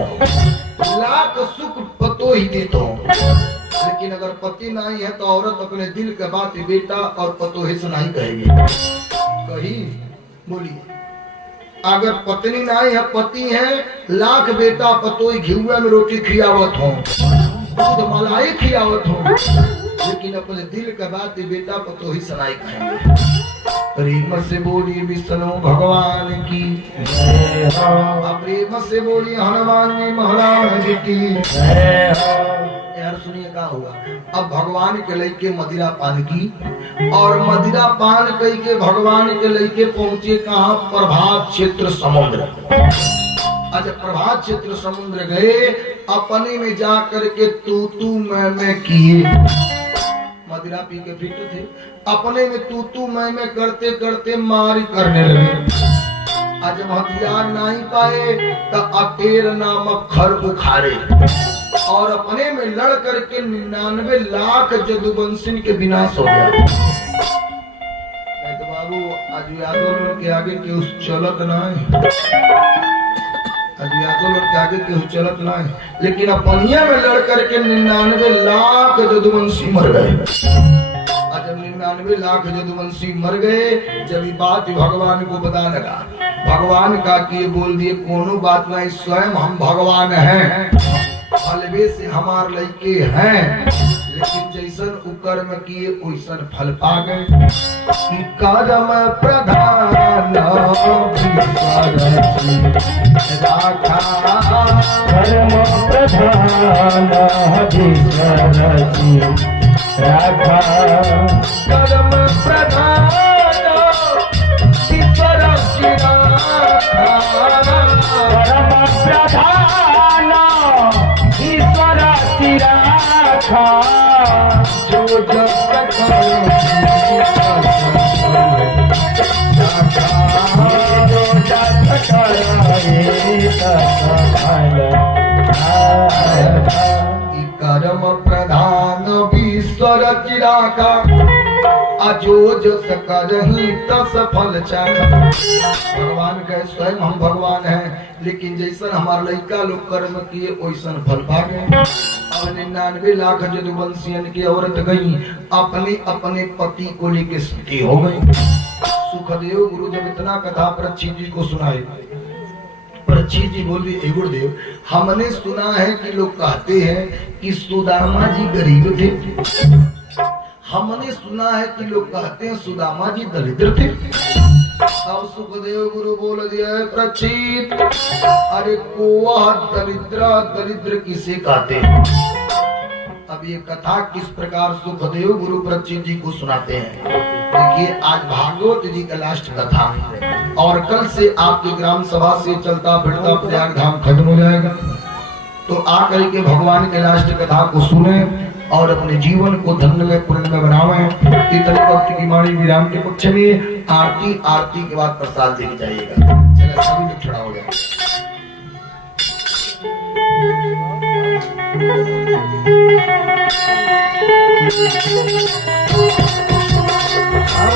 लाख सुख पतो ही दे तो, लेकिन अगर पति नहीं है तो औरत अपने दिल के बात बेटा और पतो ही सुनाई कहेगी। कही बोलिए, अगर पत्नी नहीं है, पति है, लाख बेटा पतोई घिउआ में रोटी खियावत हो, दूध मलाई खियावत हो, लेकिन अपने दिल का बात बेटा पतोही सुनाई कहेंगे। प्रेम से बोली विष्णु भगवान की जय। प्रेम से बोली हनुमान जी महाराज की जय। यार सुनिए क्या हुआ। अब भगवान के लइके मदिरा पान की और मदिरा पान कई के भगवान के लइके पहुंचे कहाँ? प्रभात क्षेत्र समुद्र। आज प्रभात क्षेत्र समुद्र गए, अपने में जा करके तू मैं किए। मदिरा पी के फिट थे, अपने में तू मैं करते करते मारी करने लगे। आज हम हथियार नहीं पाए तो अतेर नामक खर उखाड़े और अपने में लड़ करके 99 लाख जदुवंशी के विनाश हो गया। तो बाबू आज यादव के आगे के उस चलत नहीं, आज यादव के आगे के उस चलत नहीं, लेकिन अपनिया में लड़ करके 99 लाख जदुवंशी मर गए। आज जब 99 लाख जदुवंशी मर गए, जब ये बात भगवान को पता लगा, भगवान का किए बोल दिए कोनो बात नहीं, स्वयं हम भगवान हैं, फलवे से हमार लइके हैं, लेकिन जैसन उकर्म किए वैसन फल पा गए। कर्म प्रधान राखा, कर्म प्रधान राखा, कर्म प्रधान जो जब तक कर्म प्रधान ईश्वर चिराका, अजो जस करही तस फल चाखा। भगवान कहे स्वयं हम भगवान हैं, लेकिन जैसन हमारे लड़का लोग कर्म किए वैसन फल पा गए। और 99 लाख जदुवंशियन की औरत गई, अपने अपने पति को लेके सुखी हो गई। सुखदेव गुरु जब इतना कथा परीक्षित जी को सुनाए, परीक्षित जी बोले हे गुरुदेव, हमने सुना है कि लोग कहते हैं कि सुदामा जी गरीब थे, हमने सुना है कि लोग कहते हैं सुदामा जी दरिद्र थे। अब सुखदेव गुरु बोल दिया है परीक्षित, अरे कोवा दरिद्र किसे कहते हैं? अब अब ये कथा किस प्रकार सुखदेव गुरु प्रचित जी को सुनाते हैं। देखिए आज भागवत जी का लास्ट कथा और कल से आपके ग्राम सभा से चलता फिरता प्रयाग धाम खत्म हो जाएगा। तो आकर के भगवान के लास्ट कथा को सुने और अपने जीवन को धन्य में पुण्य में बनावे। इतने वक्त की माणी विराम के पक्ष में आरती के बाद प्रसाद देके जाइएगा। चलो सभी लोग खड़ा हो जाए। हाँ